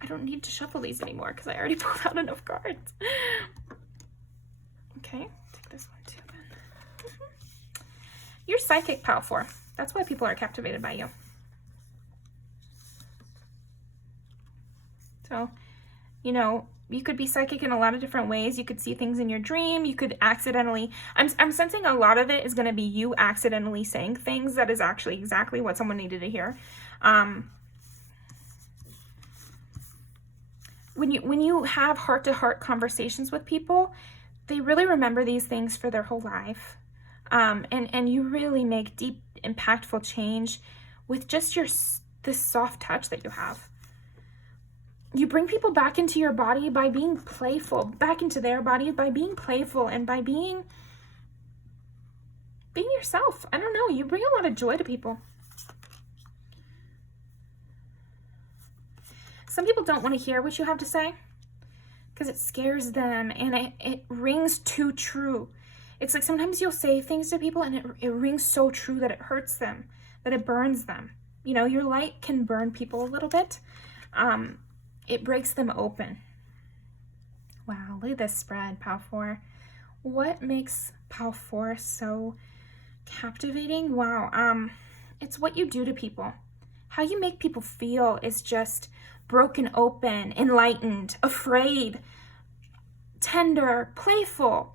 I don't need to shuffle these anymore because I already pulled out enough cards. Okay, take this one too then. You're psychic, pile 4. That's why people are captivated by you. So, you know, you could be psychic in a lot of different ways. You could see things in your dream. You could accidentally, I'm sensing a lot of it is going to be you accidentally saying things that is actually exactly what someone needed to hear. When you have heart-to-heart conversations with people, they really remember these things for their whole life. And you really make deep, impactful change with just this soft touch that you have. You bring people back into your body by being playful, back into their body by being playful and by being yourself. I don't know, you bring a lot of joy to people. Some people don't want to hear what you have to say because it scares them and it rings too true. It's like sometimes you'll say things to people and it rings so true that it hurts them, that it burns them. You know, your light can burn people a little bit. It breaks them open. Wow, look at this spread, pile 4. What makes pile 4 so captivating? Wow, it's what you do to people. How you make people feel is just broken open, enlightened, afraid, tender, playful.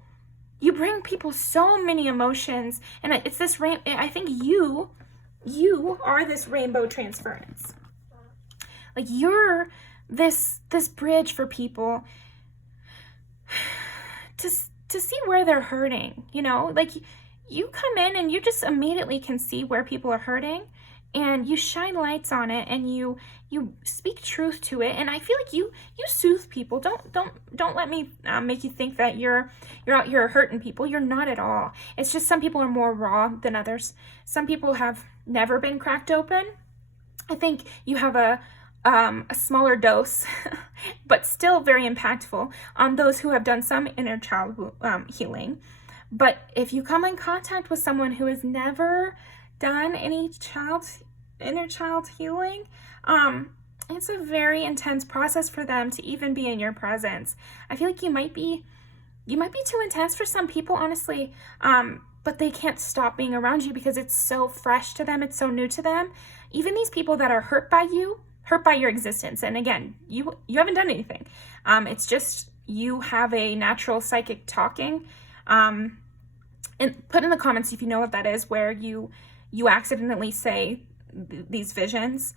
You bring people so many emotions, and it's this I think you are this rainbow transference. Like you're this bridge for people to see where they're hurting, you know? Like you come in and you just immediately can see where people are hurting, and you shine lights on it, and you speak truth to it. And I feel like you soothe people. Don't let me make you think that you're out here hurting people. You're not at all. It's just some people are more raw than others. Some people have never been cracked open. I think you have a smaller dose, but still very impactful on those who have done some inner child healing. But if you come in contact with someone who has never done any inner child healing, it's a very intense process for them to even be in your presence. I feel like you might be too intense for some people, honestly, but they can't stop being around you because it's so fresh to them, it's so new to them. Even these people that are hurt by your existence, and again, you haven't done anything. It's just you have a natural psychic talking. And put in the comments if you know what that is, where you accidentally say these visions,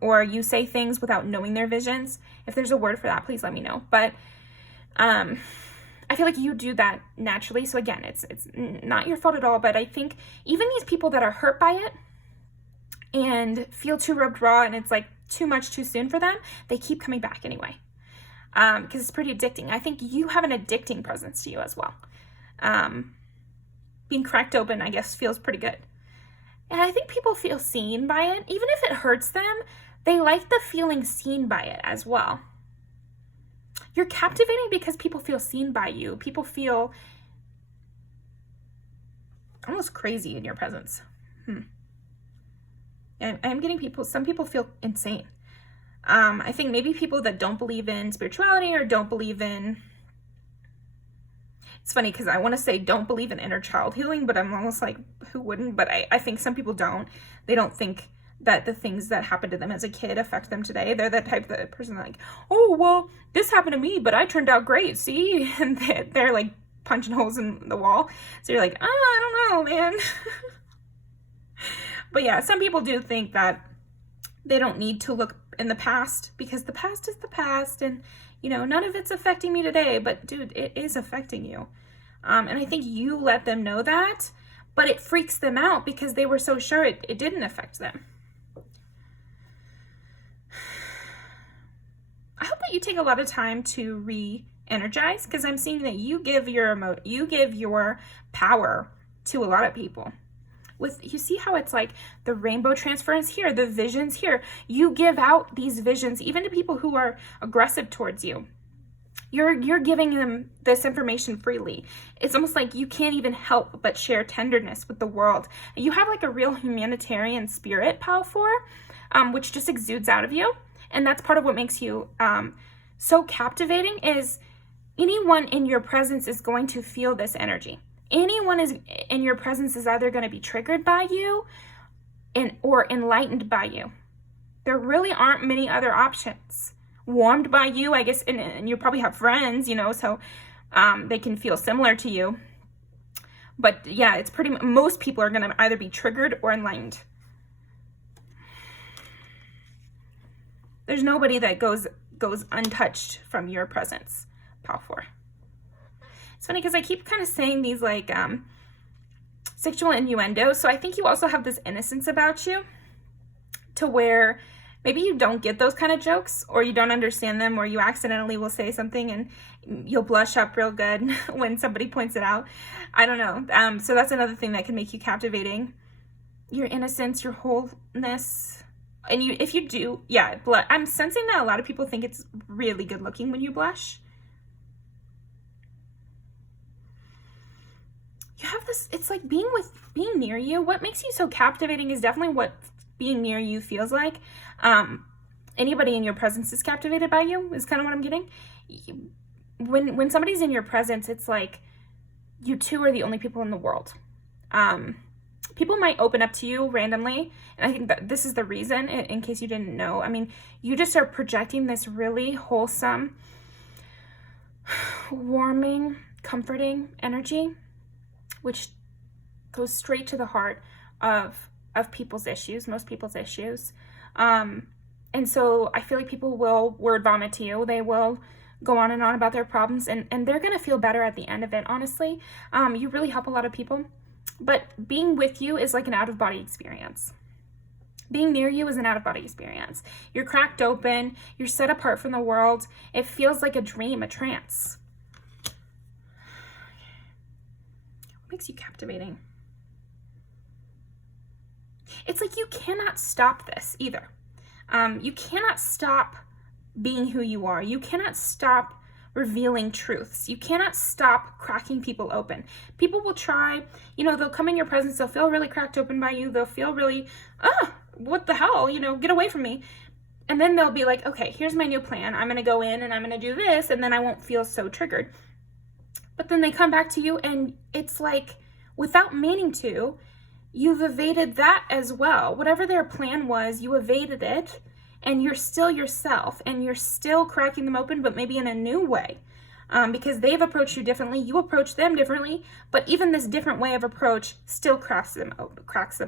or you say things without knowing their visions. If there's a word for that, please let me know. But I feel like you do that naturally. So again, it's not your fault at all. But I think even these people that are hurt by it and feel too rubbed raw and it's like too much too soon for them, they keep coming back anyway, because it's pretty addicting. I think you have an addicting presence to you as well. Being cracked open, I guess, feels pretty good. And I think people feel seen by it. Even if it hurts them, they like the feeling seen by it as well. You're captivating because people feel seen by you. People feel almost crazy in your presence. And I'm getting some people feel insane. I think maybe people that don't believe in spirituality or don't believe in, it's funny because I want to say don't believe in inner child healing, but I'm almost like, who wouldn't? But I think some people don't. They don't think that the things that happened to them as a kid affect them today. They're that type of person like, oh, well, this happened to me, but I turned out great, see? And they're like punching holes in the wall. So you're like, oh, I don't know, man. But yeah, some people do think that they don't need to look in the past because the past is the past, and you know, none of it's affecting me today, but dude, it is affecting you. And I think you let them know that, but it freaks them out because they were so sure it didn't affect them. I hope that you take a lot of time to re-energize, because I'm seeing that you give your power to a lot of people. you see how it's like the rainbow transference here, the visions here. You give out these visions even to people who are aggressive towards you. You're giving them this information freely. It's almost like you can't even help but share tenderness with the world. You have like a real humanitarian spirit, Pal 4, which just exudes out of you. And that's part of what makes you so captivating, is anyone in your presence is going to feel this energy. Anyone is in your presence is either going to be triggered by you or enlightened by you. There really aren't many other options. Warmed by you, I guess, and you probably have friends, you know, so they can feel similar to you. But yeah, it's most people are going to either be triggered or enlightened. There's nobody that goes untouched from your presence, Pal 4. It's funny because I keep kind of saying these like sexual innuendos. So I think you also have this innocence about you to where maybe you don't get those kind of jokes, or you don't understand them, or you accidentally will say something and you'll blush up real good when somebody points it out. I don't know. So that's another thing that can make you captivating. Your innocence, your wholeness. And if you do, yeah, I'm sensing that a lot of people think it's really good looking when you blush. You have this, it's like being near you. What makes you so captivating is definitely what being near you feels like. Anybody in your presence is captivated by you, is kind of what I'm getting. When somebody's in your presence, it's like you two are the only people in the world. People might open up to you randomly, and I think that this is the reason, in case you didn't know. I mean, you just are projecting this really wholesome, warming, comforting energy, which goes straight to the heart of people's issues, most people's issues. And so I feel like people will word vomit to you. They will go on and on about their problems, and they're going to feel better at the end of it, honestly. You really help a lot of people. But being with you is like an out-of-body experience. Being near you is an out-of-body experience. You're cracked open. You're set apart from the world. It feels like a dream, a trance. What makes you captivating? It's like you cannot stop this either. You cannot stop being who you are. You cannot stop revealing truths. You cannot stop cracking people open. People will try, they'll come in your presence, they'll feel really cracked open by you, they'll feel really, what the hell, get away from me. And then they'll be like, okay, here's my new plan. I'm going to go in and I'm going to do this, and then I won't feel so triggered. But then they come back to you, and it's like, without meaning to, you've evaded that as well. Whatever their plan was, you evaded it, and you're still yourself, and you're still cracking them open, but maybe in a new way. Because they've approached you differently, you approach them differently, but even this different way of approach still cracks them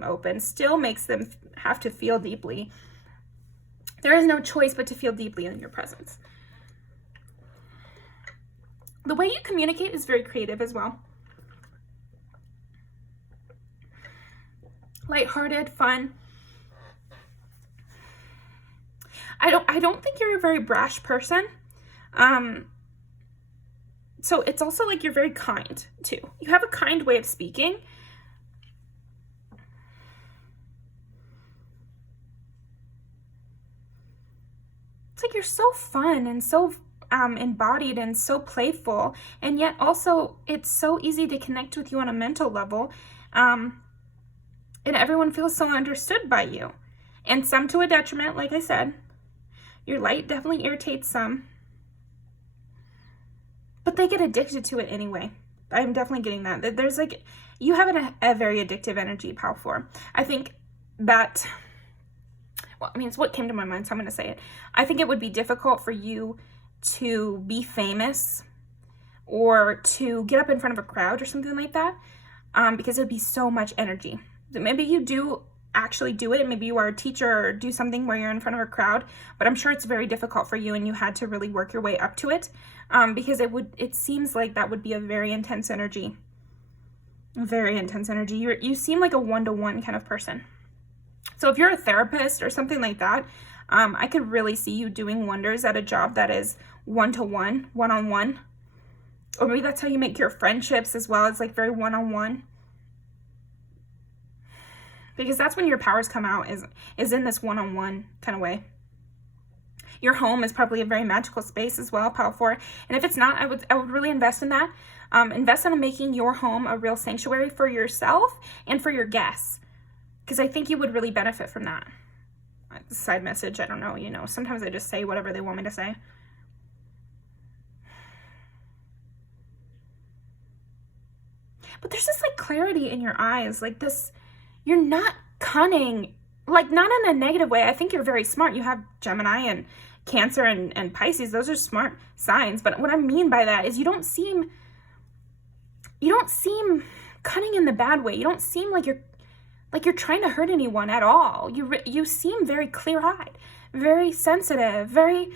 open, still makes them have to feel deeply. There is no choice but to feel deeply in your presence. The way you communicate is very creative as well. Lighthearted, fun. I don't think you're a very brash person. So it's also like you're very kind too. You have a kind way of speaking. It's like you're so fun and so embodied and so playful, and yet also it's so easy to connect with you on a mental level. And everyone feels so understood by you. And some to a detriment, like I said. Your light definitely irritates some. But they get addicted to it anyway. I'm definitely getting that. There's like, you have a very addictive energy, Pal 4. I think that, it's what came to my mind, so I'm going to say it. I think it would be difficult for you to be famous or to get up in front of a crowd or something like that, because it would be so much energy. Maybe you do actually do it, maybe you are a teacher or do something where you're in front of a crowd, but I'm sure it's very difficult for you, and you had to really work your way up to it, because it seems like that would be a very intense energy. Very intense energy. You seem like a one-to-one kind of person. So if you're a therapist or something like that, I could really see you doing wonders at a job that is one-to-one, one-on-one. Or maybe that's how you make your friendships as well. It's like very one-on-one. because that's when your powers come out, is in this one-on-one kind of way. Your home is probably a very magical space as well, Pile 4. And if it's not, I would really invest in that. Invest in making your home a real sanctuary for yourself and for your guests, because I think you would really benefit from that. Side message, I don't know, sometimes I just say whatever they want me to say. But there's this like clarity in your eyes, like this, you're not cunning, like not in a negative way. I think you're very smart. You have Gemini and Cancer and Pisces. Those are smart signs. But what I mean by that is you don't seem cunning in the bad way. You don't seem like you're trying to hurt anyone at all. You seem very clear-eyed, very sensitive, very,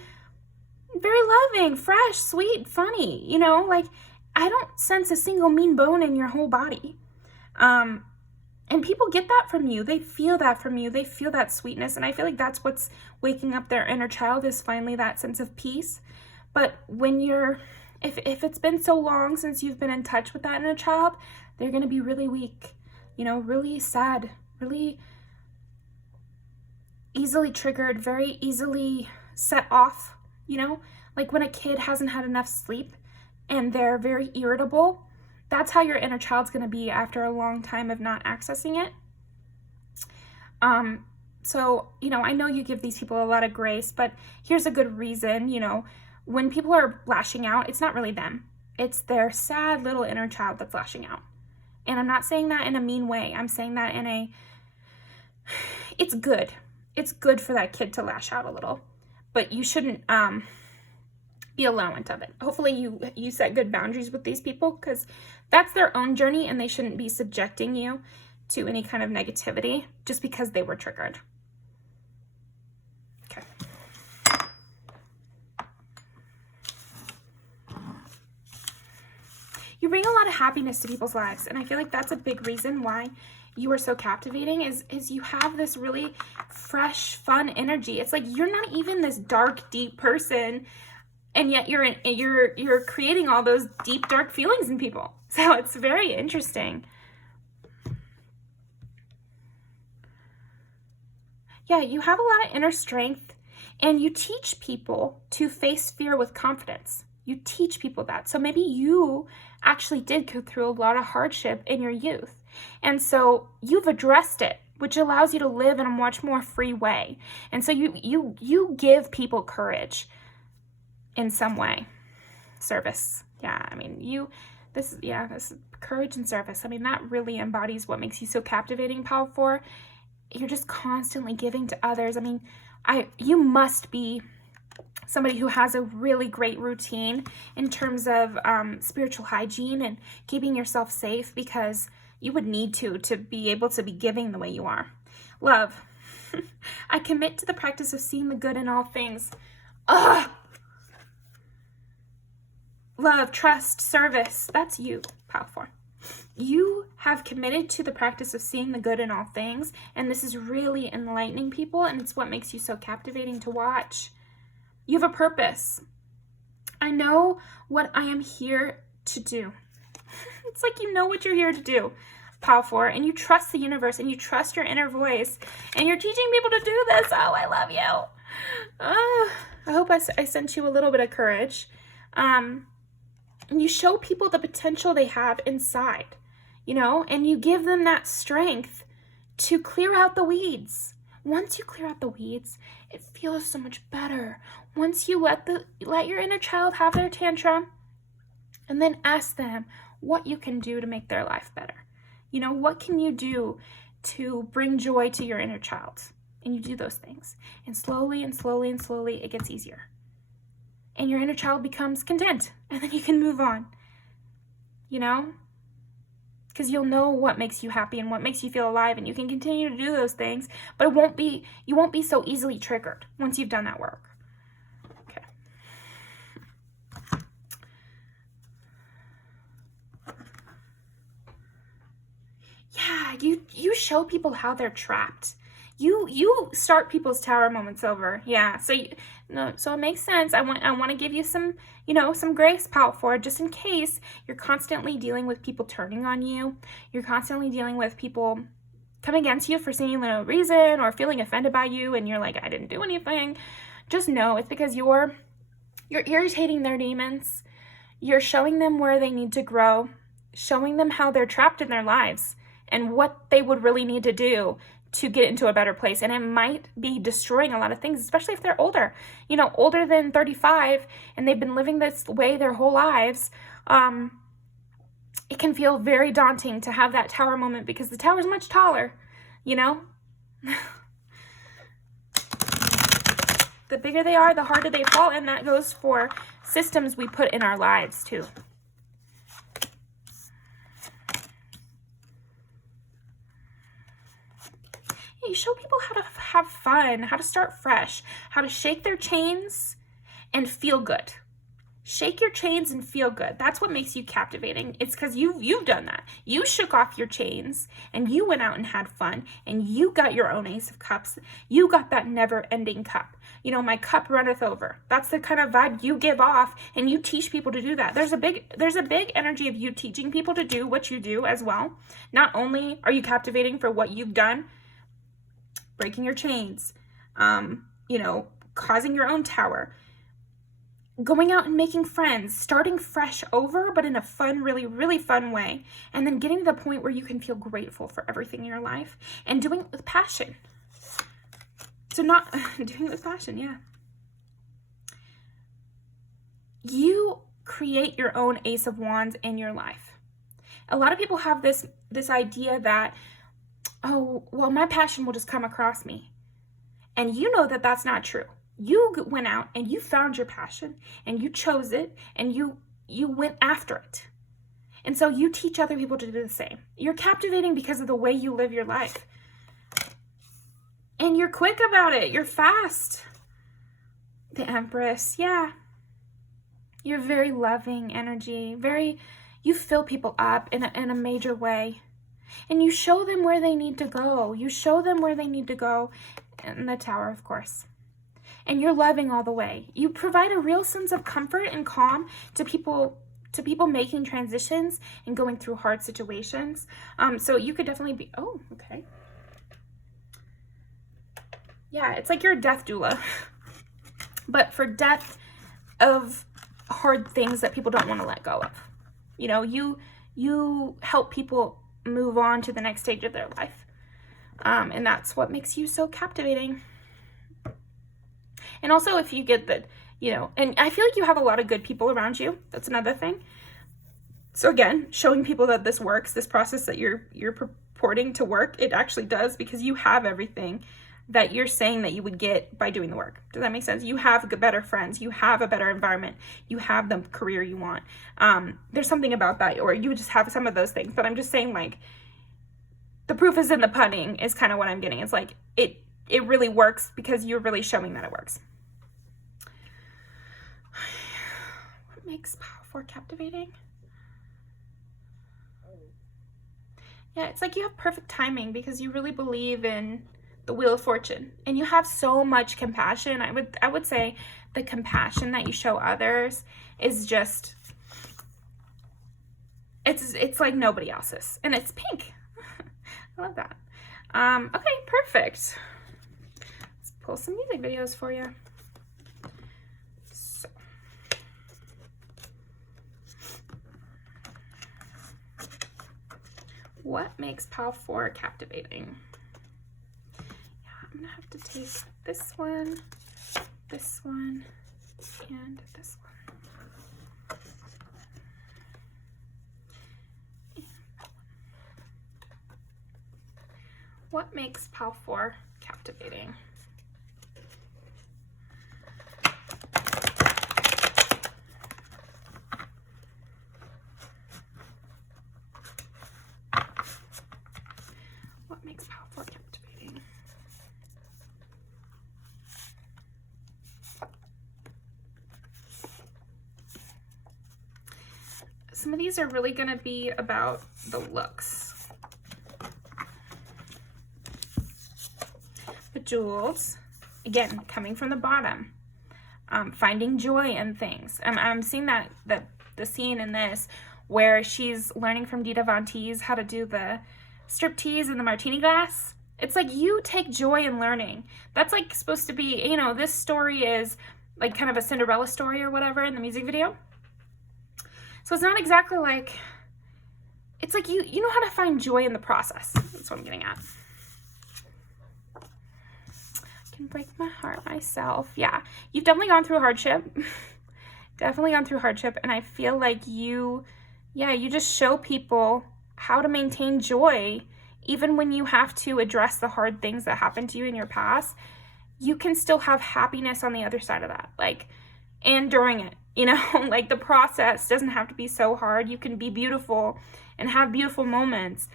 very loving, fresh, sweet, funny, like I don't sense a single mean bone in your whole body. And people get that from you. They feel that from you. They feel that sweetness. And I feel like that's what's waking up their inner child, is finally that sense of peace. But when if it's been so long since you've been in touch with that inner child, they're going to be really weak, really sad, really easily triggered, very easily set off, like when a kid hasn't had enough sleep and they're very irritable. That's how your inner child's going to be after a long time of not accessing it. So, I know you give these people a lot of grace, but here's a good reason, when people are lashing out, it's not really them. It's their sad little inner child that's lashing out. And I'm not saying that in a mean way. I'm saying that it's good. It's good for that kid to lash out a little, but you shouldn't, be allowant of it. Hopefully you set good boundaries with these people, because that's their own journey and they shouldn't be subjecting you to any kind of negativity just because they were triggered. Okay. You bring a lot of happiness to people's lives, and I feel like that's a big reason why you are so captivating, is you have this really fresh, fun energy. It's like you're not even this dark, deep person, and yet you're creating all those deep, dark feelings in people. So it's very interesting. Yeah, you have a lot of inner strength, and you teach people to face fear with confidence. You teach people that. So maybe you actually did go through a lot of hardship in your youth, and so you've addressed it, which allows you to live in a much more free way. And so you give people courage in some way. Service. Yeah, I mean, this is courage and service. I mean, that really embodies what makes you so captivating, Power 4. You're just constantly giving to others. I mean, you must be somebody who has a really great routine in terms of spiritual hygiene and keeping yourself safe, because you would need to be able to be giving the way you are. Love. I commit to the practice of seeing the good in all things. Ugh. Love, trust, service. That's you, Pile 4. You have committed to the practice of seeing the good in all things, and this is really enlightening people, and it's what makes you so captivating to watch. You have a purpose. I know what I am here to do. It's like you know what you're here to do, Pile 4, and you trust the universe, and you trust your inner voice, and you're teaching people to do this. Oh, I love you. I hope I sent you a little bit of courage. And you show people the potential they have inside, and you give them that strength to clear out the weeds. Once you clear out the weeds, it feels so much better. Once you let your inner child have their tantrum, and then ask them what you can do to make their life better. What can you do to bring joy to your inner child? And you do those things. And slowly and slowly and slowly, it gets easier. And your inner child becomes content, and then you can move on, because you'll know what makes you happy and what makes you feel alive, and you can continue to do those things, but you won't be so easily triggered once you've done that work. Okay. Yeah, you show people how they're trapped. You start people's tower moments over. Yeah, so it makes sense. I want to give you some grace, Pile 4, just in case you're constantly dealing with people turning on you. You're constantly dealing with people come against you for seeing no reason or feeling offended by you and you're like, I didn't do anything, just know it's because you're irritating their demons. You're showing them where they need to grow, showing them how they're trapped in their lives and what they would really need to do to get into a better place. And it might be destroying a lot of things, especially if they're older, older than 35 and they've been living this way their whole lives. It can feel very daunting to have that tower moment because the tower is much taller, The bigger they are, the harder they fall, and that goes for systems we put in our lives too. You show people how to have fun, how to start fresh, how to shake their chains and feel good. Shake your chains and feel good. That's what makes you captivating. It's because you've done that. You shook off your chains and you went out and had fun and you got your own Ace of Cups. You got that never-ending cup. My cup runneth over. That's the kind of vibe you give off, and you teach people to do that. There's a big energy of you teaching people to do what you do as well. Not only are you captivating for what you've done, breaking your chains, causing your own tower, going out and making friends, starting fresh over, but in a fun, really, really fun way, and then getting to the point where you can feel grateful for everything in your life and doing it with passion. So not doing it with passion, yeah. You create your own Ace of Wands in your life. A lot of people have this idea that, oh, well, my passion will just come across me. And you know that that's not true. You went out and you found your passion and you chose it and you went after it. And so you teach other people to do the same. You're captivating because of the way you live your life. And you're quick about it. You're fast. The Empress, yeah. You're very loving energy. You fill people up in a major way. And you show them where they need to go. You show them where they need to go in the Tower, of course. And you're loving all the way. You provide a real sense of comfort and calm to people making transitions and going through hard situations. So you could definitely be, oh, okay. Yeah, it's like you're a death doula. But for death of hard things that people don't want to let go of. You help people move on to the next stage of their life. And that's what makes you so captivating. And also if you get that, and I feel like you have a lot of good people around you. That's another thing. So again, showing people that this works, this process that you're purporting to work, it actually does, because you have everything that you're saying that you would get by doing the work. Does that make sense? You have better friends. You have a better environment. You have the career you want. There's something about that, or you just have some of those things. But I'm just saying, like, the proof is in the pudding is kind of what I'm getting. It's like, it really works because you're really showing that it works. What makes Power 4 captivating? Yeah, it's like you have perfect timing because you really believe in the Wheel of Fortune, and you have so much compassion. I would say the compassion that you show others is just, it's like nobody else's, and it's pink. I love that. Okay, perfect. Let's pull some music videos for you. So, what makes Power 4 captivating? I'm gonna have to take this one, and this one. What makes Power 4 captivating? What makes Power 4 captivating? Some of these are really going to be about the looks. The jewels, again, coming from the bottom, finding joy in things. I'm seeing the scene in this where she's learning from Dita Von Teese how to do the striptease in the martini glass. It's like you take joy in learning. That's like supposed to be, you know, this story is like kind of a Cinderella story or whatever in the music video. So it's not exactly like, it's like you know how to find joy in the process. That's what I'm getting at. I can break my heart myself. Yeah, you've definitely gone through hardship. Definitely gone through hardship. And I feel like you just show people how to maintain joy even when you have to address the hard things that happened to you in your past. You can still have happiness on the other side of that, like, and during it, you know, like the process doesn't have to be so hard. You can be beautiful and have beautiful moments,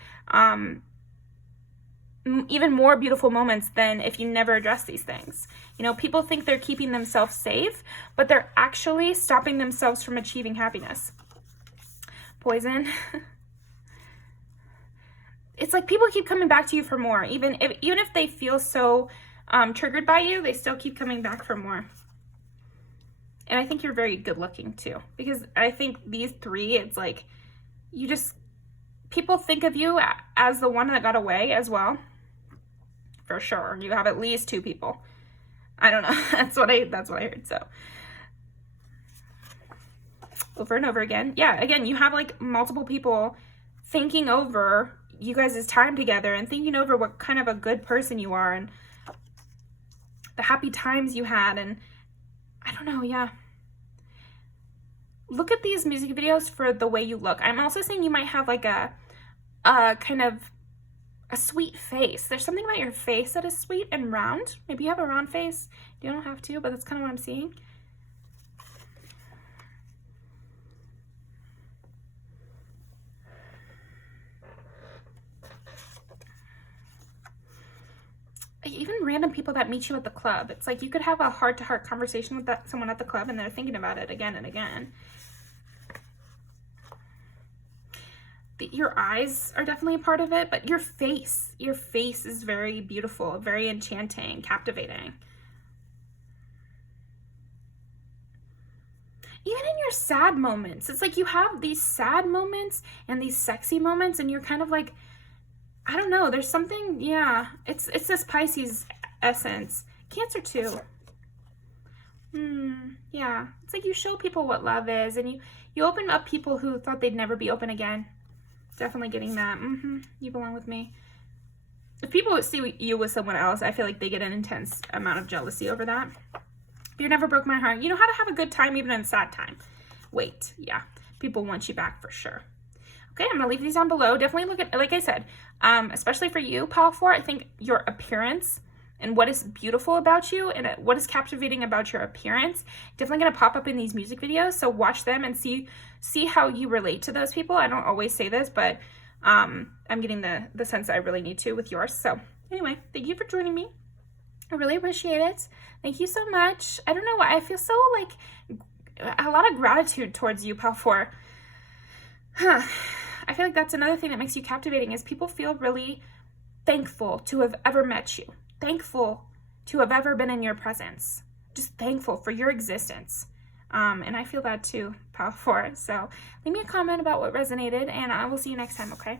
even more beautiful moments than if you never address these things. You know, people think they're keeping themselves safe, but they're actually stopping themselves from achieving happiness. Poison. It's like people keep coming back to you for more. Even if they feel so triggered by you, they still keep coming back for more. And I think you're very good looking too, because I think these three, it's like people think of you as the one that got away as well. For sure. You have at least 2 people. I don't know. That's what I heard. So over and over again. Yeah, again, you have like multiple people thinking over you guys' time together and thinking over what kind of a good person you are and the happy times you had. And I don't know, yeah. Look at these music videos for the way you look. I'm also saying you might have like a kind of a sweet face. There's something about your face that is sweet and round. Maybe you have a round face. You don't have to, but that's kind of what I'm seeing. Even random people that meet you at the club. It's like you could have a heart-to-heart conversation with someone at the club and they're thinking about it again and again. Your eyes are definitely a part of it, but your face is very beautiful, very enchanting, captivating. Even in your sad moments, it's like you have these sad moments and these sexy moments and you're kind of like, I don't know, there's something, yeah, it's this Pisces essence. Cancer too. Yeah, it's like you show people what love is and you open up people who thought they'd never be open again. Definitely getting that. You belong with me. If people see you with someone else, I feel like they get an intense amount of jealousy over that. You never broke my heart. You know how to have a good time even in a sad time. Wait, yeah. People want you back for sure. Okay, I'm going to leave these down below. Definitely look at, like I said, especially for you, Pile 4, I think your appearance and what is beautiful about you and what is captivating about your appearance definitely going to pop up in these music videos. So watch them and see how you relate to those people. I don't always say this, but I'm getting the sense that I really need to with yours. So anyway, thank you for joining me. I really appreciate it. Thank you so much. I don't know why I feel so like a lot of gratitude towards you, Pile 4. I feel like that's another thing that makes you captivating is people feel really thankful to have ever met you. Thankful to have ever been in your presence. Just thankful for your existence. And I feel that too, Pile 4. So leave me a comment about what resonated and I will see you next time, okay?